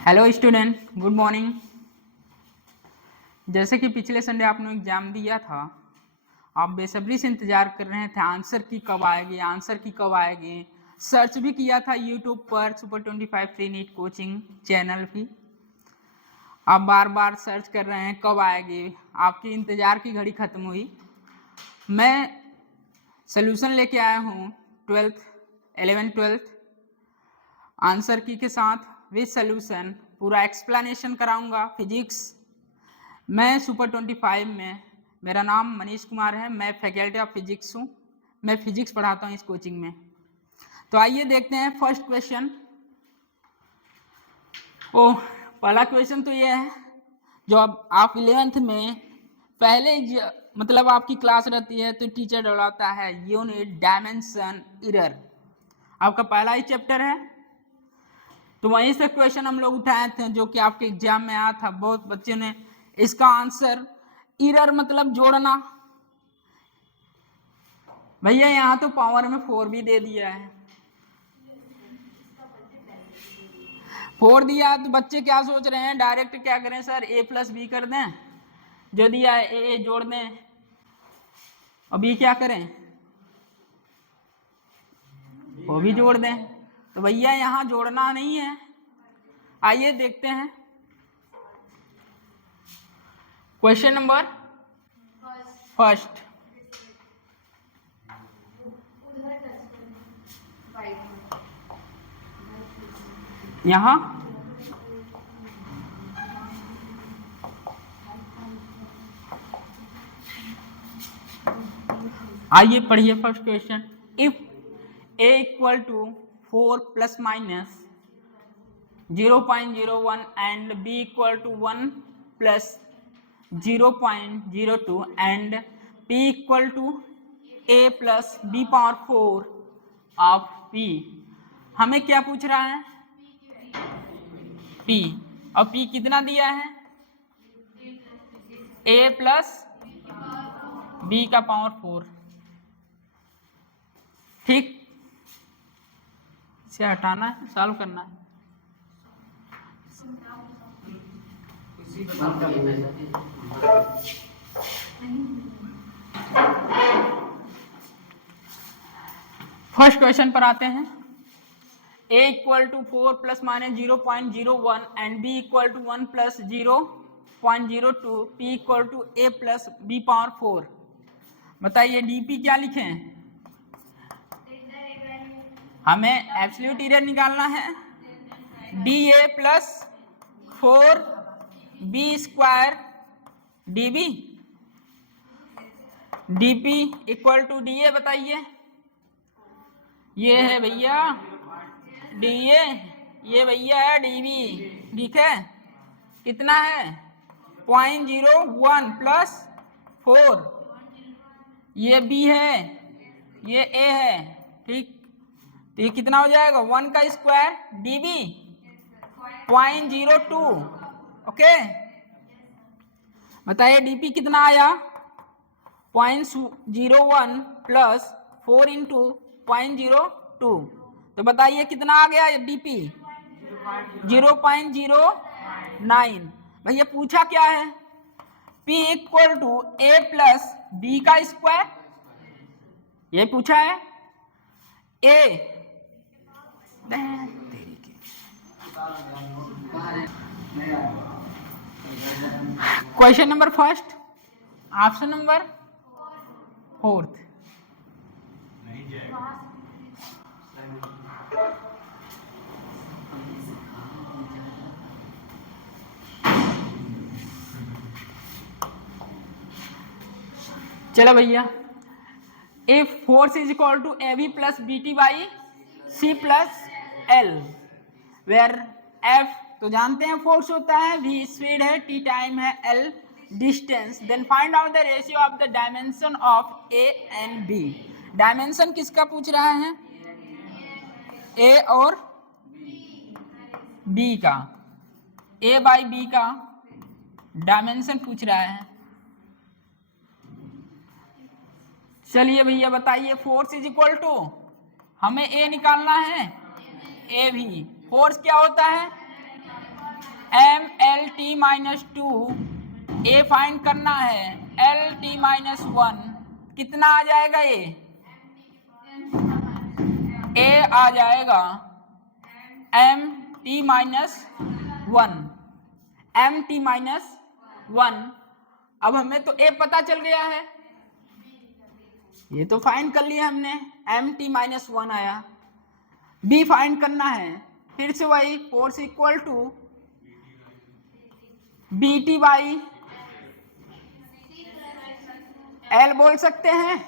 Hello student, good morning. जैसे कि पिछले संडे आपने एग्जाम दिया था, आप बेसब्री से इंतजार कर रहे थे आंसर की कब आएगी। सर्च भी किया था यूट्यूब पर super 25 free NEET coaching channel भी। आप बार बार सर्च कर रहे हैं कब आएगी, आपकी इंतजार की घड़ी खत्म हुई। मैं सोल्यूशन लेके आया हूँ 11th आंसर की के साथ विद सोल्यूशन, पूरा एक्सप्लेनेशन कराऊंगा फिजिक्स। मैं सुपर 25 में, मेरा नाम मनीष कुमार है, मैं फैकल्टी ऑफ फिजिक्स हूँ। मैं फिजिक्स पढ़ाता हूँ इस कोचिंग में। तो आइए देखते हैं फर्स्ट क्वेश्चन। पहला क्वेश्चन तो ये है, जो अब आप 11th में पहले मतलब आपकी क्लास रहती है तो टीचर डराता है यूनिट डायमेंशन एरर, आपका पहला ही चैप्टर है। तो वहीं से क्वेश्चन हम लोग उठाए थे जो कि आपके एग्जाम में आया था। बहुत बच्चों ने इसका आंसर एरर मतलब जोड़ना। भैया यहाँ तो पावर में 4 भी दे दिया है, 4 दिया तो बच्चे क्या सोच रहे हैं, डायरेक्ट क्या करें सर, a प्लस बी कर दें, जो दिया है a जोड़ दें और b क्या करें, वो भी जोड़ दें। तो भैया यहाँ जोड़ना नहीं है। आइए देखते हैं क्वेश्चन नंबर फर्स्ट। यहाँ आइए पढ़िए first question. If a equal to 4 plus minus 0.01 and b equal to 1 plus 0.02 and p equal to a plus b power 4 of p, हमें क्या पूछ रहा है, p। और p कितना दिया है, a प्लस b का पावर 4। ठीक, इसे हटाना है, सॉल्व करना है। फर्स्ट क्वेश्चन पर आते हैं। a equal to 4 plus minus 0.01 and b equal to 1 plus 0.02, p equal to a plus b power 4। बताइए dp क्या लिखें, हमें एब्सोल्यूट एरर निकालना है। dA plus 4b square db, dp equal to dA बताइए। ये है भैया dA, ये भैया है dB। ठीक है, कितना है 0.01 प्लस 4, ये b है, ये a है। ठीक, तो ये कितना हो जाएगा 1 का स्क्वायर dB 0.02। ओके, बताइए dP कितना आया 0.01 प्लस 4 इंटू 0.02, तो बताइए कितना आ गया dP 0.09। भैया पूछा क्या है, P equal to a plus b का स्क्वायर, ये पूछा है। a question number first, option number fourth. चलो भैया, if force is equal to ab plus bt by c plus l, where f तो जानते हैं फोर्स होता है, v स्पीड है, t टाइम है, l distance, then find out the ratio of the dimension of a and b। Dimension किसका पूछ रहा है, a और b का, a बाई b का डायमेंशन पूछ रहा है। चलिए भैया बताइए, फोर्स इज इक्वल टू, हमें a निकालना है, a भी, फोर्स क्या होता है M L T minus two, a find करना है एल टी माइनस वन, कितना आ जाएगा ये? ए आ जाएगा M T minus one, M T minus one. अब हमें तो ए पता चल गया है, ये तो फाइंड कर लिया हमने, एम टी माइनस वन आया। बी फाइंड करना है, फिर से वही force equal to B T by L बोल सकते हैं,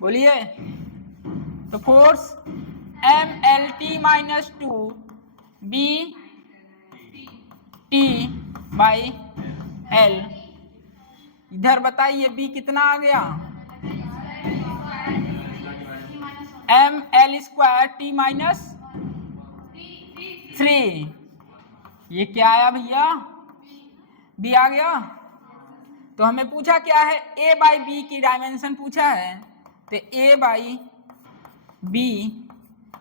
बोलिए। तो force M L T minus two B T by L. इधर बताइए बी कितना आ गया? M L square T minus three. ये क्या आया भैया? बी आ गया। तो हमें पूछा क्या है? ए बाई बी की डायमेंशन पूछा है, तो a by b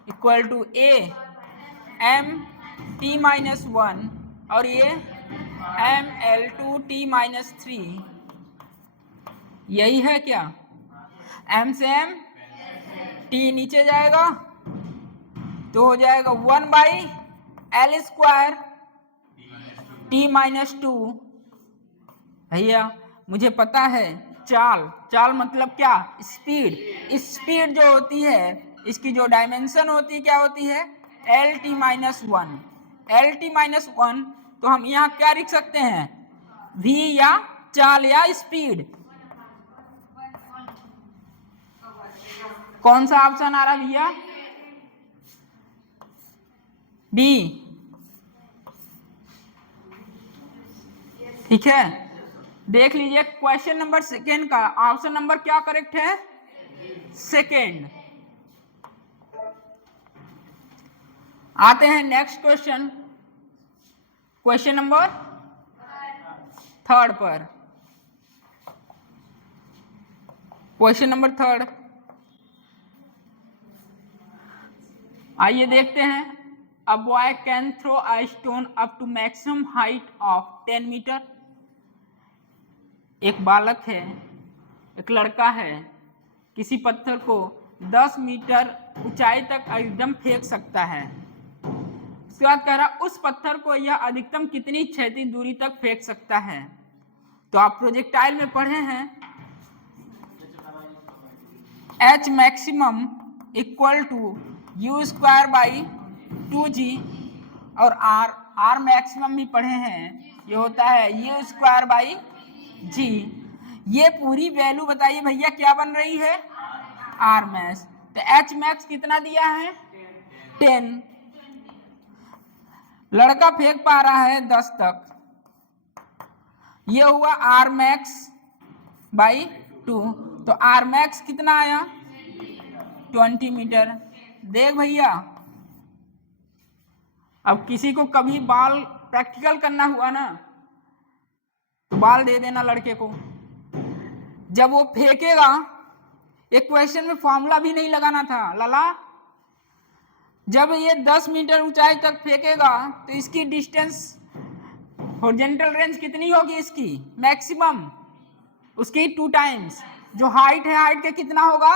equal to a M T minus one और ये M L two T minus three, यही है क्या? एम से एम टी नीचे जाएगा तो हो जाएगा one by L square T minus to. भैया मुझे पता है चाल, चाल मतलब क्या? स्पीड। स्पीड जो होती है इसकी जो डायमेंशन होती है क्या होती है? L T minus one. L T minus one तो हम यहाँ क्या लिख सकते हैं? v या चाल या स्पीड। कौन सा ऑप्शन आ रहा भैया? बी। ठीक है, देख लीजिए क्वेश्चन नंबर सेकेंड का ऑप्शन नंबर क्या करेक्ट है? सेकेंड। आते हैं next question, question number third पर। क्वेश्चन नंबर थर्ड, आइए देखते हैं। A boy can throw a stone up to maximum height of 10 metre. एक बालक है, एक लड़का है, किसी पत्थर को 10 मीटर ऊंचाई तक एकदम फेंक सकता है। उसके बाद कह रहा उस पत्थर को यह अधिकतम कितनी क्षैतिज दूरी तक फेंक सकता है? तो आप प्रोजेक्टाइल में पढ़े हैं H maximum equal to u square by 2g और आर मैक्सिमम भी पढ़े हैं, ये होता है यू स्क्वायर बाई जी। ये पूरी वैल्यू बताइए भैया क्या बन रही है? R max. तो एच मैक्स कितना दिया है? 10। लड़का फेंक पा रहा है 10 तक, ये हुआ आर मैक्स बाई 2। तो आर मैक्स कितना आया? 20 मीटर। देख भैया, अब किसी को कभी बाल प्रैक्टिकल करना हुआ ना तो बाल दे देना लड़के को, जब वो फेंकेगा एक क्वेश्चन में फॉर्मूला भी नहीं लगाना था लाला। जब ये 10 मीटर ऊंचाई तक फेंकेगा तो इसकी डिस्टेंस हॉरिजॉन्टल रेंज कितनी होगी? इसकी मैक्सिमम उसकी 2 टाइम्स। जो हाइट है, हाइट के कितना होगा?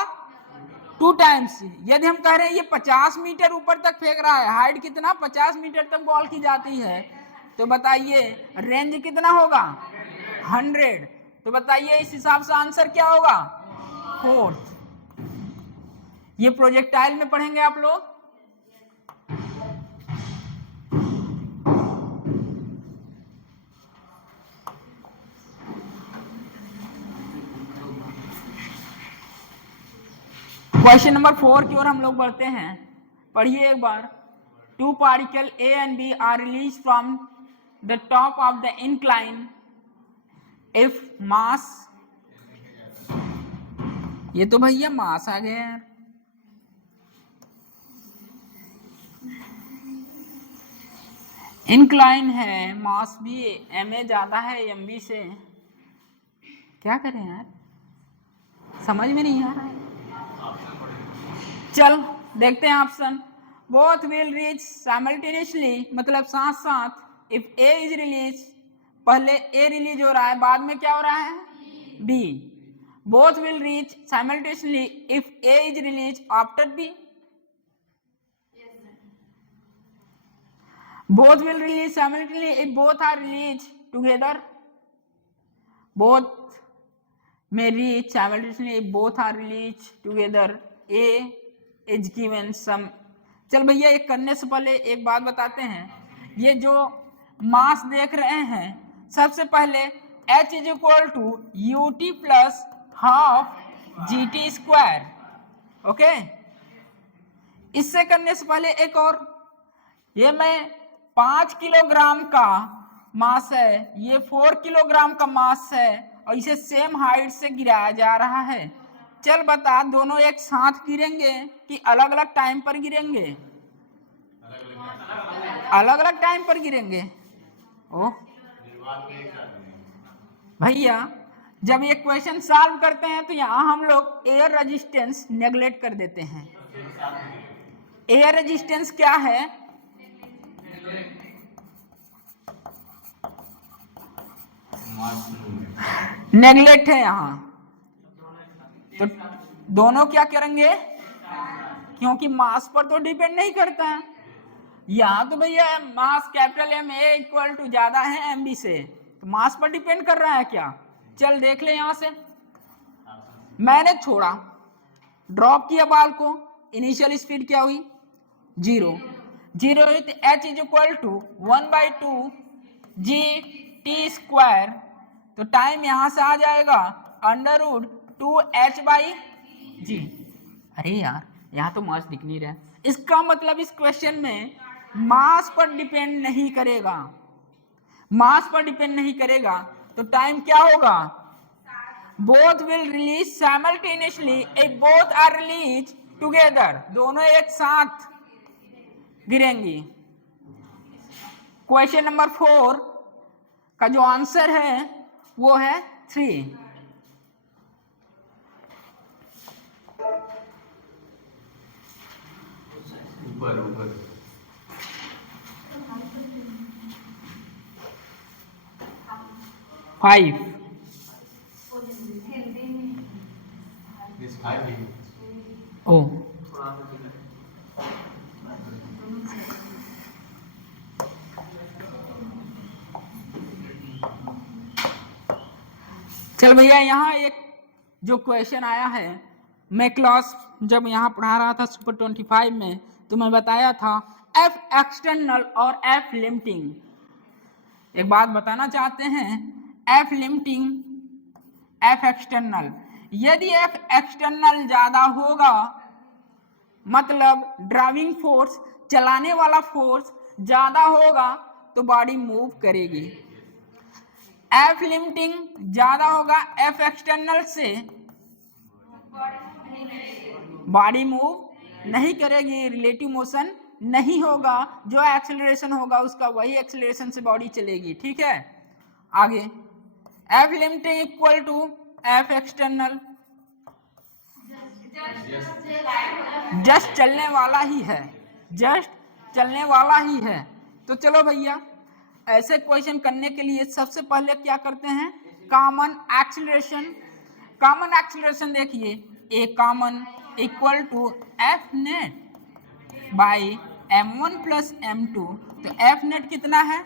2 टाइम्स। यदि हम कह रहे हैं ये 50 मीटर ऊपर तक फेंक रहा है, हाइट कितना? 50 मीटर तक बॉल की जाती है, तो बताइए रेंज कितना होगा? 100। तो बताइए इस हिसाब से आंसर क्या होगा? 4। ये प्रोजेक्टाइल में पढ़ेंगे आप लोग। क्वेश्चन नंबर 4 की ओर हम लोग बढ़ते हैं, पढ़िए एक बार। 2 particle A and B are released from the top of the incline if mass, ये तो भैया मास आ गया यार। इंक्लाइन है, मास भी ma ज्यादा है mb से, क्या करें यार, समझ में नहीं आ रहा है। चल देखते हैं option. Both will reach simultaneously, मतलब साथ साथ। इफ ए इज रिलीज, पहले ए रिलीज हो रहा है, बाद में क्या हो रहा है, B. Both will reach simultaneously if A is release after B. Both will release simultaneously if both are release together. Both may reach simultaneously if both are released together. A is given some। चल भैया ये करने से पहले एक बात बताते हैं, ये जो मास देख रहे हैं, सबसे पहले H is equal to UT plus half GT square. Okay, इससे करने से पहले एक और, ये मैं 5 किलोग्राम का मास है, ये 4 किलोग्राम का मास है, और इसे सेम हाइट से गिराया जा रहा है। चल बता, दोनों एक साथ गिरेंगे कि अलग अलग टाइम पर गिरेंगे? अलग अलग टाइम पर गिरेंगे। ओ भैया, जब ये क्वेश्चन सॉल्व करते हैं तो यहाँ हम लोग एयर रेजिस्टेंस नेग्लेक्ट कर देते हैं। एयर रेजिस्टेंस क्या है? नेग्लेक्ट है यहाँ, तो दोनों क्या करेंगे, क्योंकि मास पर तो डिपेंड नहीं करता है। यहाँ तो भैया mass capital M A equal to ज्यादा है एम बी से, तो मास पर डिपेंड कर रहा है क्या? चल देख ले, यहाँ से मैंने छोड़ा, ड्रॉप किया बॉल को, इनिशियल स्पीड क्या हुई, 0। 0 H is equal to 1/2 G T square, तो टाइम यहां से आ जाएगा √2h/g। अरे यार, यहाँ तो मास दिख नहीं रहा। इसका मतलब इस क्वेश्चन में मास पर डिपेंड नहीं करेगा, मास पर डिपेंड नहीं करेगा, तो टाइम क्या होगा, both will release simultaneously if both are release together, दोनों एक साथ गिरेंगी। क्वेश्चन नंबर 4 का जो आंसर है वो है 3। ऊपर ऊपर 5। ओ चल भैया, यहाँ एक जो क्वेश्चन आया है, मैं क्लास जब यहाँ पढ़ा रहा था सुपर 25 में, तो मैं बताया था एफ एक्सटर्नल और एफ लिमिटिंग। एक बात बताना चाहते हैं, एफ लिमिटिंग, एफ एक्सटर्नल, यदि एफ एक्सटर्नल ज्यादा होगा, मतलब ड्राइविंग फोर्स, चलाने वाला फोर्स ज्यादा होगा, तो बॉडी मूव करेगी। एफ लिमिटिंग ज्यादा होगा एफ एक्सटर्नल से, बॉडी मूव नहीं करेगी, रिलेटिव मोशन नहीं होगा, जो एक्सेलरेशन होगा उसका वही एक्सेलरेशन से बॉडी चलेगी। ठीक है, आगे F limiting equal to F external, just चलने वाला ही है, जस्ट चलने वाला ही है। तो चलो भैया, ऐसे क्वेश्चन करने के लिए सबसे पहले क्या करते हैं, कॉमन एक्सीलरेशन। कॉमन एक्सीलरेशन देखिए, a common equal to F net by m1 plus m2, तो एफ नेट कितना है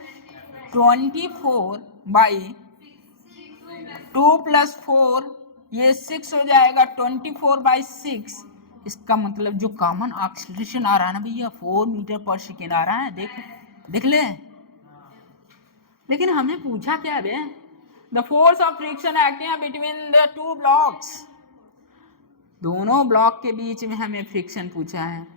24/2 प्लस 4, ये 6 हो जाएगा 24/6। इसका मतलब जो कॉमन एक्सीलरेशन आ रहा है ना भैया, 4 मीटर पर सेकेंड आ रहा है। देख ले, लेकिन हमें पूछा क्या है, the force of friction acting between the two blocks, दोनों ब्लॉक के बीच में हमें फ्रिक्शन पूछा है।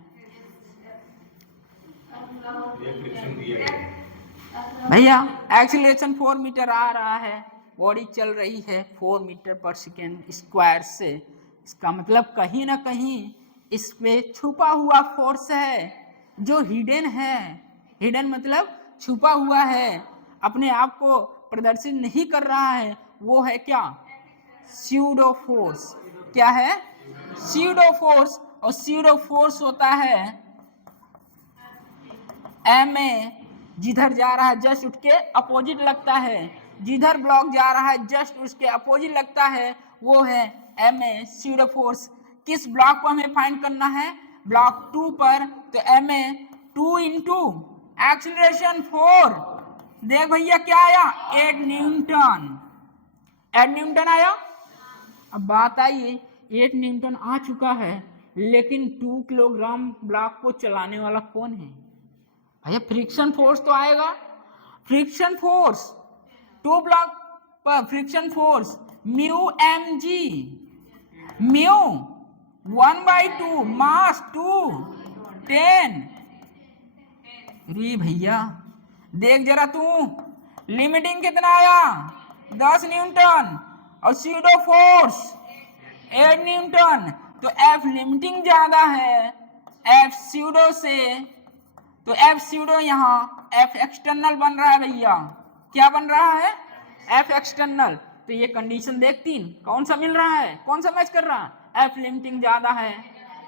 भैया एक्सीलरेशन 4 मीटर आ रहा है, बॉडी चल रही है 4 मीटर पर सेकेंड स्क्वायर से, इसका मतलब कहीं ना कहीं इसमें छुपा हुआ फोर्स है जो हिडन है। हिडन मतलब छुपा हुआ है, अपने आप को प्रदर्शित नहीं कर रहा है, वो है क्या, स्यूडो फोर्स। क्या है, स्यूडो फोर्स। और स्यूडो फोर्स होता है एम ए जिधर जा रहा है जस्ट उसके अपोजिट लगता है, जिधर ब्लॉक जा रहा है जस्ट उसके अपोजिट लगता है, वो है एम ए स्यूडो फोर्स। किस ब्लॉक पर हमें फाइंड करना है? ब्लॉक 2 पर। तो एम ए 2 इंटू एक्सीलरेशन 4, देख भैया क्या आया? 8 न्यूटन। 8 न्यूटन आया। अब बात आई 8 न्यूटन आ चुका है, लेकिन 2 किलोग्राम ब्लॉक को चलाने वाला कौन है? भैया फ्रिक्शन फोर्स तो आएगा। फ्रिक्शन फोर्स 2 ब्लॉक पर friction force mu M G, mu 1/2 mass 2 10। रे भैया देख जरा तू, लिमिटिंग कितना आया? 10 न्यूटन और स्यूडो फोर्स 8 न्यूटन। तो एफ लिमिटिंग ज्यादा है एफ स्यूडो से, तो एफ स्यूडो यहाँ एफ एक्सटर्नल बन रहा है भैया। क्या बन रहा है? F external. तो ये कंडीशन देख 3 कौन सा मिल रहा है, कौन सा मैच कर रहा है? एफ लिमिटिंग ज्यादा है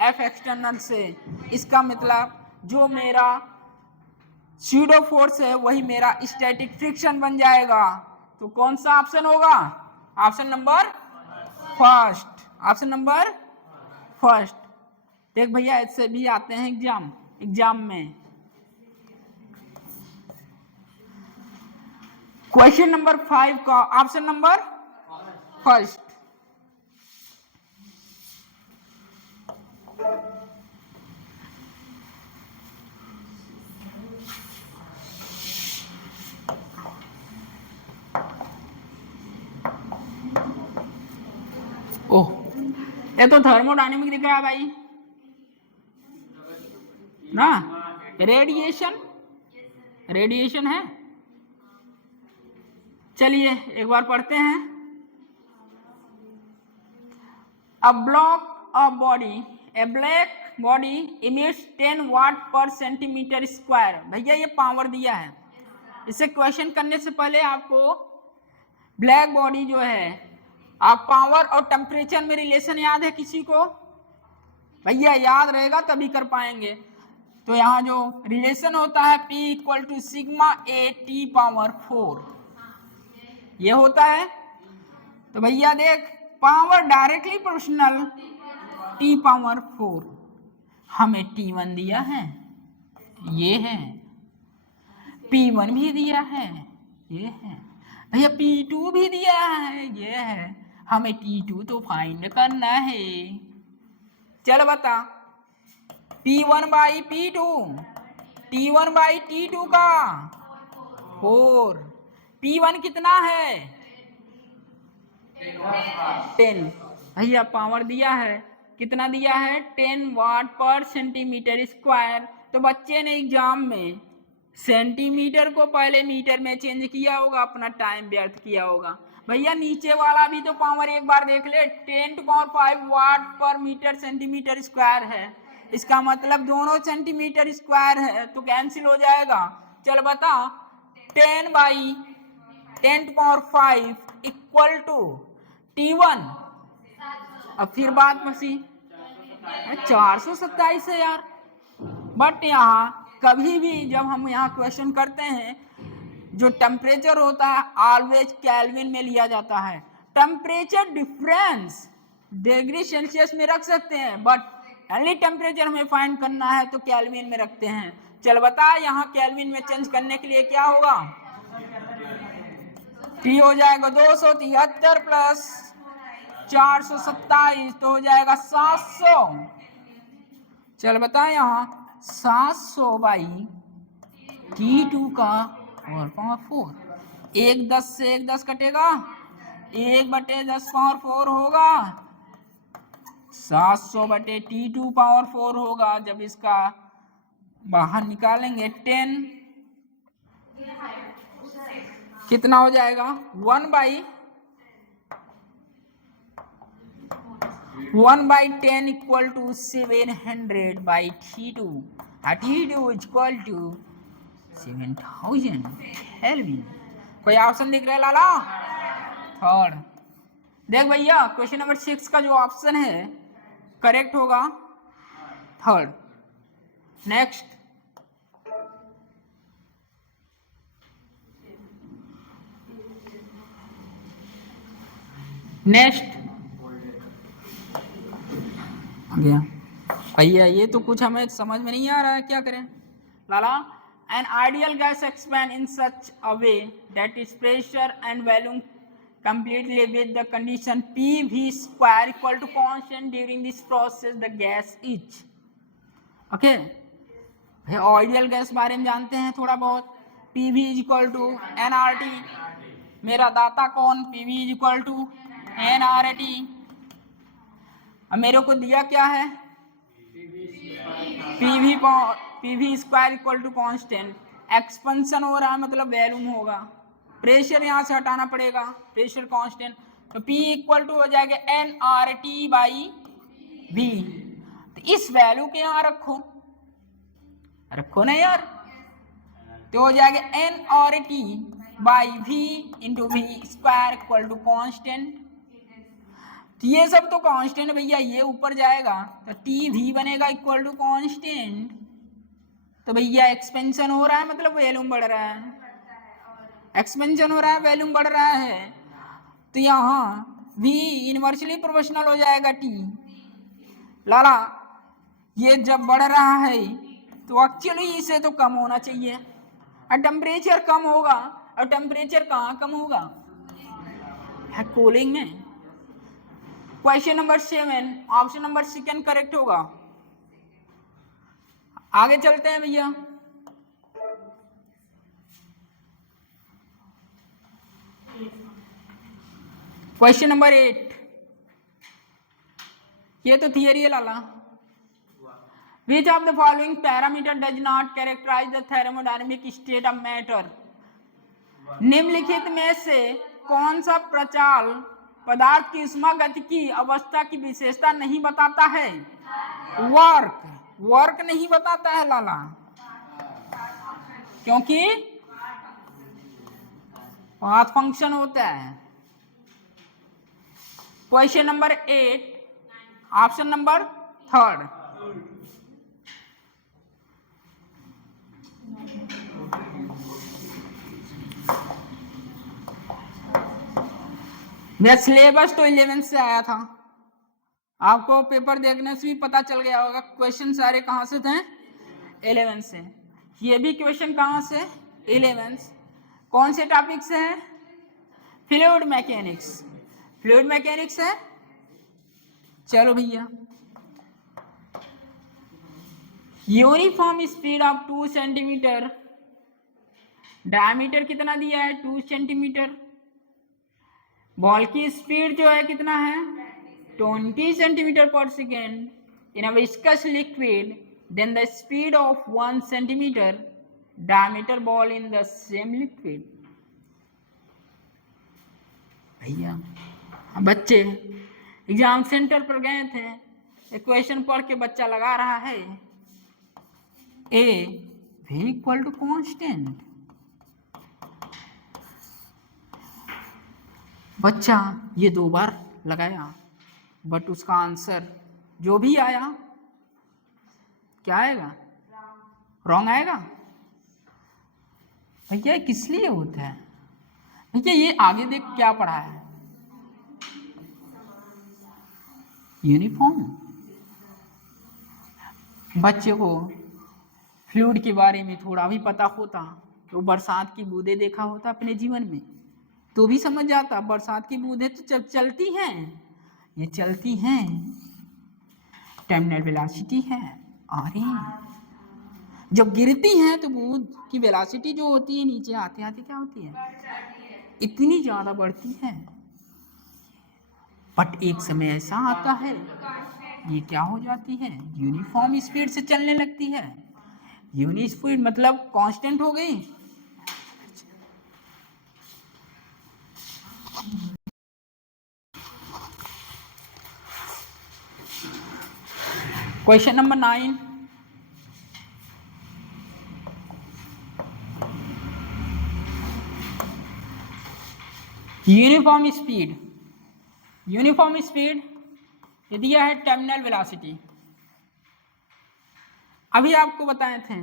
एफ एक्सटर्नल से। इसका मतलब जो मेरा स्यूडो फोर्स है वही मेरा स्टैटिक फ्रिक्शन बन जाएगा। तो कौन सा ऑप्शन होगा? Option number first. Option number first. देख भैया ऐसे भी आते हैं एग्जाम में। क्वेश्चन नंबर 5 का ऑप्शन नंबर फर्स्ट। ओह, ये तो थर्मोडायनेमिक दिख रहा है भाई ना। रेडिएशन है। चलिए एक बार पढ़ते हैं। A block of body, A black body emits 10 वाट पर सेंटीमीटर स्क्वायर। भैया ये पावर दिया है। इसे क्वेश्चन करने से पहले आपको ब्लैक बॉडी जो है, आप पावर और टेम्परेचर में रिलेशन याद है किसी को? भैया याद रहेगा तभी कर पाएंगे। तो यहाँ जो रिलेशन होता है P = सिग्मा A T⁴ ये होता है। तो भैया देख पावर डायरेक्टली प्रोपोर्शनल T⁴। हमें T1 दिया है, ये है। P1 भी दिया है, ये है। भैया P2 भी दिया है, ये है। हमें T2 तो फाइंड करना है। चल बता, P1/P2, T1/T2 का 4। P1 कितना है? 10। भैया पावर दिया है, कितना दिया है? 10 वाट पर सेंटीमीटर स्क्वायर। तो बच्चे ने एग्जाम में सेंटीमीटर को पहले मीटर में चेंज किया होगा, अपना टाइम व्यर्थ किया होगा। भैया नीचे वाला भी तो पावर एक बार देख ले, 10⁵ वाट पर मीटर सेंटीमीटर स्क्वायर है। इसका मतलब दोनों सेंटीमीटर स्क्वायर है, तो कैंसिल हो जाएगा। चल बता, 10/10⁵ = T1। अब फिर बात मसी 427 है यार। बट यहाँ कभी भी जब हम यहाँ क्वेश्चन करते हैं, जो टेम्परेचर होता है ऑलवेज केल्विन में लिया जाता है। टेम्परेचर डिफरेंस डिग्री सेल्सियस में रख सकते हैं, बट ओनली टेम्परेचर हमें फाइंड करना है तो केल्विन में रखते हैं। चल बता, यहाँ केल्विन में चेंज करने के लिए क्या होगा? T हो जाएगा 273 प्लस 427 तो हो जाएगा 700। चल बता, यहाँ 700/T2 का पावर 4। 1 10 से 1 10 कटेगा, 1/10⁴ होगा। 700/T2 पावर 4 होगा। जब इसका बाहर निकालेंगे 10, कितना हो जाएगा? 1/10 = 700/T2। T2 = 7000 kelvin. कोई ऑप्शन दिख रहा है लाला? थर्ड। देख भैया क्वेश्चन नंबर 6 का जो ऑप्शन है करेक्ट होगा थर्ड। नेक्स्ट नेक्स्ट गया भैया, ये तो कुछ हमें समझ में नहीं आ रहा है, क्या करें लाला। An ideal gas expand in such a way that is pressure and volume completely with the condition PV square equal to constant during this process the gas is okay। भाई आइडियल गैस बारे में जानते हैं थोड़ा बहुत। PV is equal to nRT, मेरा दाता कौन, PV is equal to nRT। अब मेरे को दिया क्या है, PV square equal to constant, expansion हो रहा है मतलब वॉल्यूम होगा, प्रेशर यहाँ से हटाना पड़ेगा, प्रेशर कांस्टेंट, तो P इक्वल टू हो जाएगा nRT बाई V। तो इस वैल्यू के यहाँ रखो, रखो ना यार, तो हो जाएगा nRT by V into V square equal to constant. तो ये सब तो कांस्टेंट भैया, ये ऊपर जाएगा तो TV बनेगा इक्वल टू कांस्टेंट। तो भैया एक्सपेंशन हो रहा है मतलब वॉल्यूम बढ़ रहा है, एक्सपेंशन हो रहा है वॉल्यूम बढ़ रहा है, तो यहाँ V इनवर्सली प्रोपोर्शनल हो जाएगा T। लाला ये जब बढ़ रहा है तो एक्चुअली इसे तो कम होना चाहिए, और टेम्परेचर कम होगा, और टेम्परेचर कहाँ कम होगा है, कूलिंग में। Question number 7 option number second correct होगा। आगे चलते हैं भैया। क्वेश्चन नंबर 8, ये तो थियरी है लाला। Which of the following parameter does not characterize the thermodynamic state of matter? निम्नलिखित में से कौन सा प्रचाल पदार्थ की ऊष्मागतिकी अवस्था की विशेषता नहीं बताता है? वर्क नहीं बताता है लाला, क्योंकि पाथ फंक्शन होता है। Question number 8 option number 3। मेरा सिलेबस तो 11 से आया था, आपको पेपर देखने से भी पता चल गया होगा क्वेश्चन सारे कहां से थे, 11 से। ये भी क्वेश्चन कहां से, 11। कौन से टॉपिक से है, फ्लूइड मैकेनिक्स, फ्लूइड मैकेनिक्स है। चलो भैया, uniform speed of 2 centimetre, diameter कितना दिया है 2 सेंटीमीटर, बॉल की स्पीड जो है कितना है 20 centimetre per second in a viscous liquid, then the speed of 1 centimetre diameter ball in the same liquid. भैया बच्चे एग्जाम सेंटर पर गए थे, इक्वेशन पढ़ के बच्चा लगा रहा है A V equal to constant. बच्चा ये 2 बार लगाया, बट उसका आंसर जो भी आया क्या आएगा, रॉन्ग आएगा। भैया किस लिए होता है भैया, ये आगे देख क्या पढ़ा है, यूनिफॉर्म। बच्चे को फ्लूइड के बारे में थोड़ा भी पता होता, तो बरसात की बूंदें देखा होता अपने जीवन में, तो भी समझ जाता बरसात की बूंदें तो चलती हैं, ये चलती हैं, टर्मिनल वेलोसिटी है, अरे जब गिरती हैं तो बूंद की वेलोसिटी जो होती है नीचे आते आते क्या होती है, इतनी ज्यादा बढ़ती है। बट एक समय ऐसा आता है ये क्या हो जाती है, यूनिफॉर्म स्पीड से चलने लगती है। यूनिफॉर्म मतलब कांस्टेंट हो गई। Question number 9, uniform speed. Uniform speed ये दिया है टर्मिनल वेलोसिटी। अभी आपको बताए थे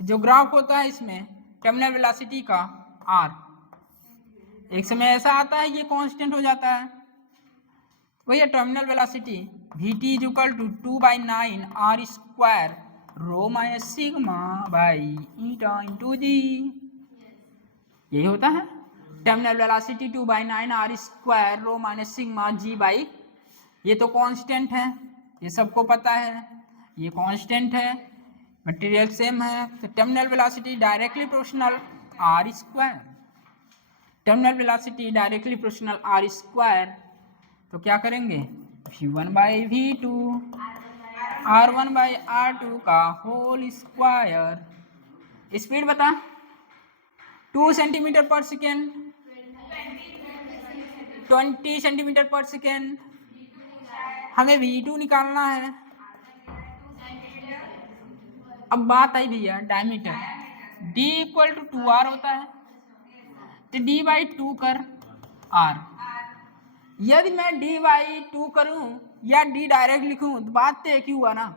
जो ग्राफ होता है इसमें टर्मिनल वेलोसिटी का R, एक समय ऐसा आता है ये कांस्टेंट हो जाता है, भैया terminal velocity Vt is equal to 2/9 r square rho minus sigma by eta into g, यही होता है terminal velocity 2/9 r square rho minus sigma g by, ये तो कांस्टेंट है, ये सबको पता है, ये कांस्टेंट है, मटेरियल सेम है, तो terminal velocity directly proportional R square, terminal velocity directly proportional R square, तो क्या करेंगे v1/v2 r1/r2 का होल स्क्वायर, स्पीड बता 2 centimetre per second, 20 centimetre per second, हमें v2 निकालना है। अब बात आई भैया diameter, d equal to 2r होता है, तो d/2 कर r, यदि मैं d/2 करूं या d डायरेक्ट लिखूं तो बात तो एक ही हुआ ना,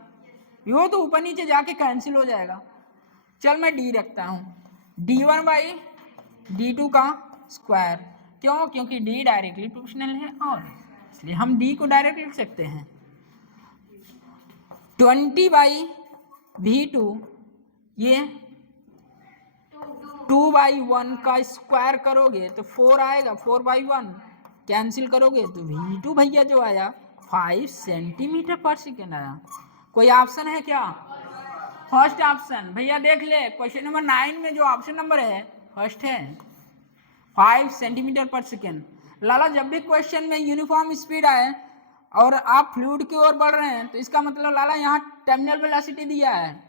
वो तो ऊपर नीचे जाके कैंसिल हो जाएगा। चल मैं d रखता हूं, d1/d2 का स्क्वायर, क्यों? क्योंकि d डायरेक्टली प्रोपोर्शनल है और इसलिए हम d को डायरेक्ट लिख सकते हैं। 20/v2 ये 2/1 का स्क्वायर करोगे तो 4 आएगा, 4/1 कैंसिल करोगे तो v2 भैया जो आया 5 सेंटीमीटर पर सेकेंड आया। कोई ऑप्शन है क्या? फर्स्ट ऑप्शन भैया देख ले, क्वेश्चन नंबर 9 में जो ऑप्शन नंबर है फर्स्ट है 5 सेंटीमीटर पर सेकेंड। लाला जब भी क्वेश्चन में यूनिफॉर्म स्पीड आए और आप फ्लूइड की ओर बढ़ रहे हैं तो इसका मतलब लाला यहाँ टर्मिनल वेलोसिटी दिया है।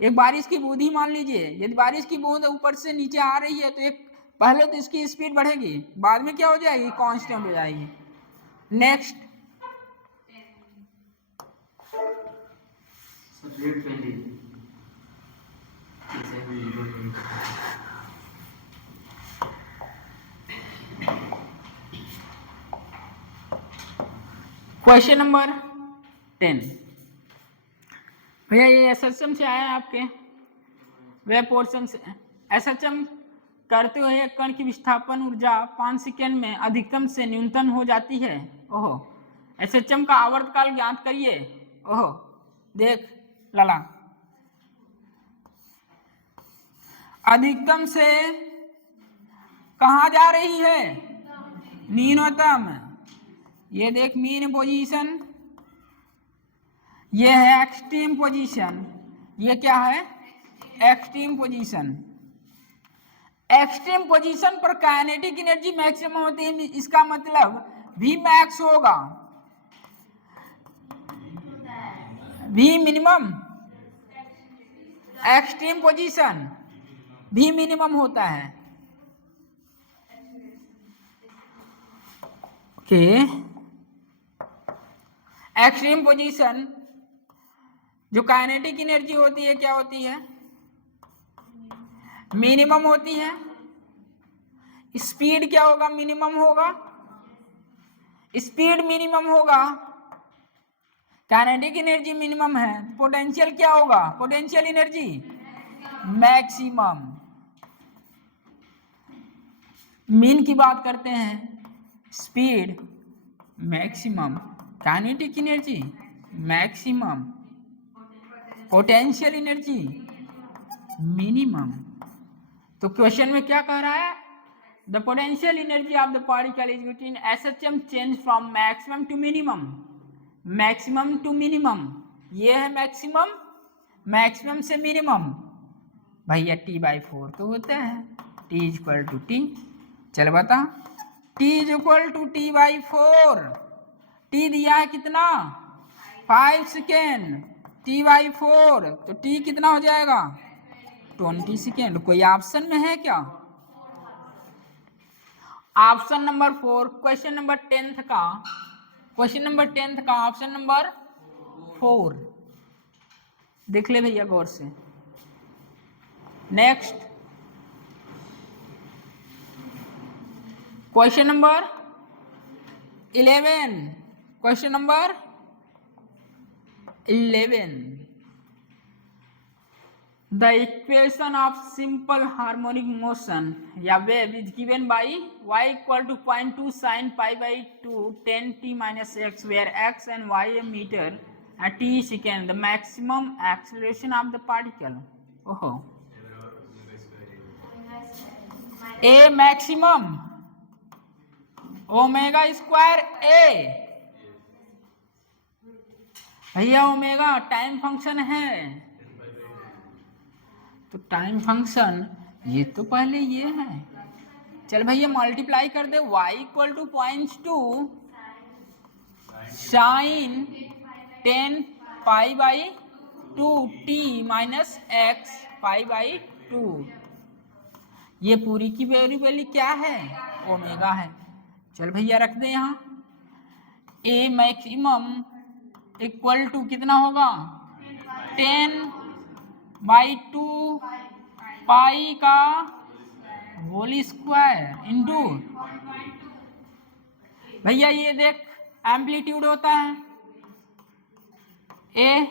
एक बारिश की बूंद ही मान लीजिए, यदि बारिश की बूंद ऊपर से नीचे आ रही है तो एक पहले तो इसकी स्पीड बढ़ेगी, बाद में क्या हो जाएगी? कांस्टेंट हो जाएगी। नेक्स्ट क्वेश्चन नंबर 10 भैया ये एसएचएम से आया है आपके वेब पोर्शन से। एसएचएम करते हुए एक कण की विस्थापन ऊर्जा 5 सेकेंड में अधिकतम से न्यूनतम हो जाती है। ओहो, एसएचएम का आवर्तकाल ज्ञात करिए। ओहो देख लाला, अधिकतम से कहाँ जा रही है? न्यूनतम। ये देख मीन पोजीशन, ये है एक्सट्रीम पोजीशन, ये क्या है? Extreme position. एक्सट्रीम पोजीशन पर काइनेटिक एनर्जी मैक्सिमम होती है, इसका मतलब V मैक्स होगा, V minimum. Extreme position V minimum होता है। ओके, एक्सट्रीम पोजीशन जो काइनेटिक एनर्जी होती है क्या होती है? मिनिमम होती है। स्पीड क्या होगा? मिनिमम होगा, स्पीड मिनिमम होगा, काइनेटिक एनर्जी मिनिमम है। पोटेंशियल क्या होगा? Potential energy maximum. मीन की बात करते हैं, speed maximum, kinetic energy maximum, potential energy minimum. तो क्वेश्चन में क्या कह रहा है? The potential energy of the particle is between SHM change from maximum to minimum, maximum to minimum. ये है मैक्सिमम, मैक्सिमम से मिनिमम भैया T/4 तो होता है, T is equal to T. चल बता, T is equal to T/4। T दिया है कितना? 5 सेकेंड, T/4 तो T कितना हो जाएगा? 20 सेकेंड। कोई ऑप्शन में है क्या? ऑप्शन नंबर 4 क्वेश्चन नंबर 10 का, क्वेश्चन नंबर 10 का ऑप्शन नंबर 4 देख ले भैया गौर से। Next question number 11, question number 11 The equation of simple harmonic motion या wave is given by y equal to 0.2 sin pi by 2 10 t minus x, where x and y a meter and t is second. The maximum acceleration of the particle. Oh, a maximum omega square a, भैया omega time function है, तो time function ये तो पहले ये है, चल भैया मल्टीप्लाई कर दे y equal to 0.2 sine 10 pi by 2 t minus x pi by 2, ये पूरी की वेरिएबल क्या है, ओमेगा है। चल भैया रख दे यहाँ, a मैक्सिमम इक्वल टू कितना होगा 10 बाई 2 पाई का होल स्क्वायर इंटू, भैया ये देख एम्पलीट्यूड होता है ए,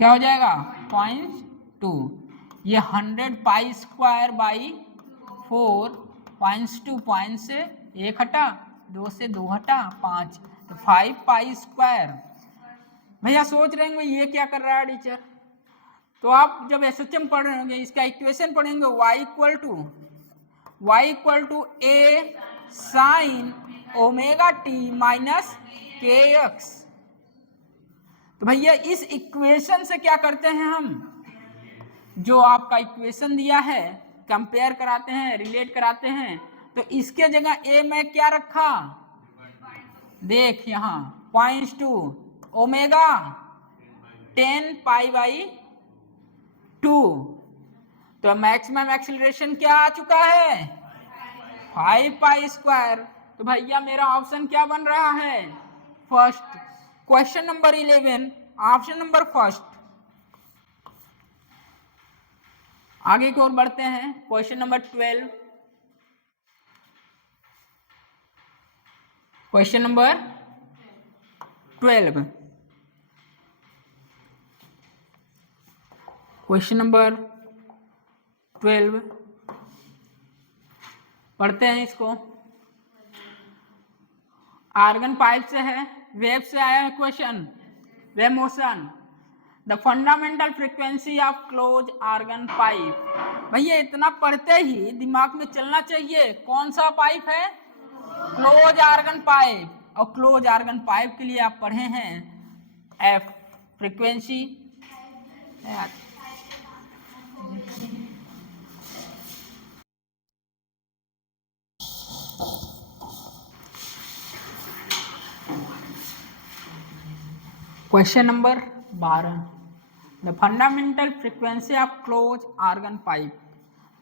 क्या हो जाएगा 0.2, ये 100 पाई स्क्वायर बाई 4, 0.2 पॉइंट से 1 हटा, 2 से 2 हटा 5, तो 5 पाई स्क्वायर। भैया सोच रहे होंगे ये क्या कर रहा है टीचर, तो आप जब एसएचएम पढ़ रहे होंगे इसका इक्वेशन पढ़ेंगे y equal to a sine omega T minus K X. तो भैया इस इक्वेशन से क्या करते हैं हम, जो आपका इक्वेशन दिया है कंपेयर कराते हैं, रिलेट कराते हैं, तो इसके जगह a में क्या रखा, देख यहाँ 0.2 ओमेगा 10 पाई बाई 2, तो मैक्सिमम एक्सीलरेशन क्या आ चुका है 5 पाई स्क्वायर। तो भैया मेरा ऑप्शन क्या बन रहा है first, question number 11 option number first. आगे की ओर बढ़ते हैं, question number 12, question number 12, question number 12 पढ़ते हैं इसको। आर्गन पाइप से है, वेव से आया है question, wave motion, the fundamental frequency of close organ pipe. भैया इतना पढ़ते ही दिमाग में चलना चाहिए कौन सा पाइप है, क्लोज आर्गन पाइप, और क्लोज आर्गन पाइप के लिए आप पढ़े हैं F frequency. Question number 12, the fundamental frequency of close organ pipe.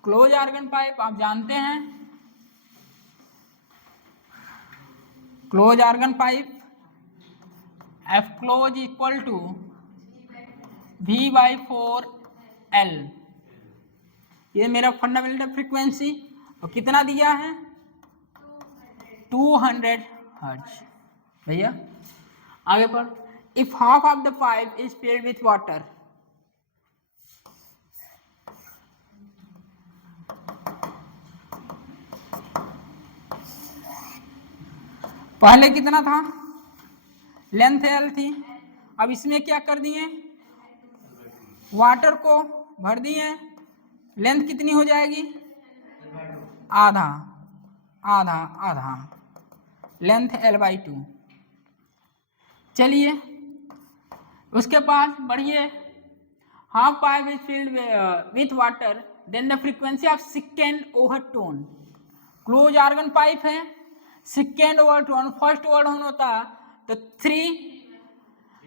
Close organ pipe आप जानते हैं, close organ pipe F close equal to V/4L, ये मेरा फंडामेंटल फ्रीक्वेंसी, और कितना दिया है 200 हर्ट्ज। भैया आगे पर, if half of the pipe is filled with water, पहले कितना था लेंथ L थी, अब इसमें क्या कर दिए वाटर को भर दिए, लेंथ कितनी हो जाएगी आधा आधा आधा, लेंथ L/2। चलिए उसके पास बढ़िए, half pipe is filled with water, then the frequency of second overtone. Close organ pipe है, सेकेंड ओवरटोन फर्स्ट ओवरटोन होता तो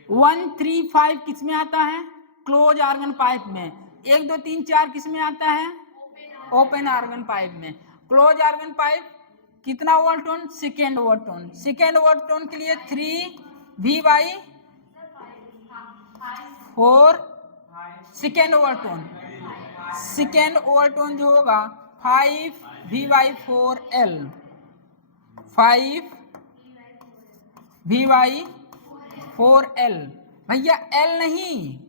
135 किस में आता है क्लोज आर्गन पाइप में, 1 2 3 4 किस में आता है ओपन आर्गन पाइप में। क्लोज आर्गन पाइप कितना overtone, second overtone, second overtone के लिए 3V/4 second overtone, second overtone जो होगा 5V/4L, 5V/4L, भैया L नहीं,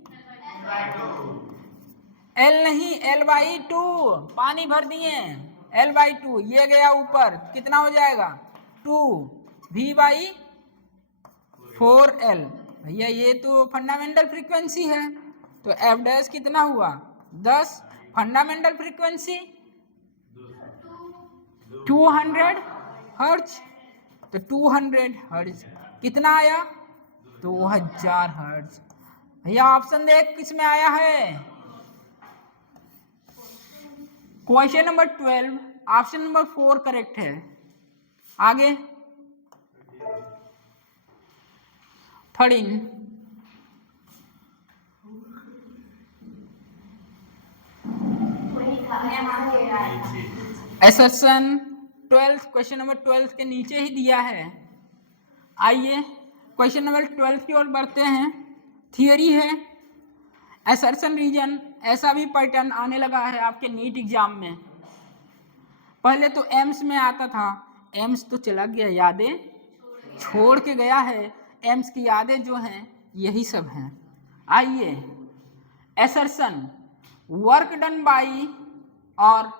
L नहीं, L/2 पानी भर दिए, L/2 ये गया ऊपर, कितना हो जाएगा 2 V/4L। भैया ये तो फंडामेंटल फ्रीक्वेंसी है, तो F डैश कितना हुआ 10, फंडामेंटल फ्रीक्वेंसी 200 हर्ट्ज, तो 200 हर्ट्ज कितना आया 2000 हर्ट्ज। भैया ऑप्शन देख किस में आया है, question number 12 option number 4 correct है। आगे 13 एसर्शन 12, क्वेश्चन नंबर 12 के नीचे ही दिया है। आइए क्वेश्चन नंबर 12 की ओर बढ़ते हैं। थियरी है एसर्शन रीजन, ऐसा भी पैटर्न आने लगा है आपके नीट एग्जाम में। पहले तो एम्स में आता था, एम्स तो चला गया, यादें छोड़ के गया है, एम्स की यादें जो हैं यही सब हैं। आइए एसर्शन वर्क डन बाई और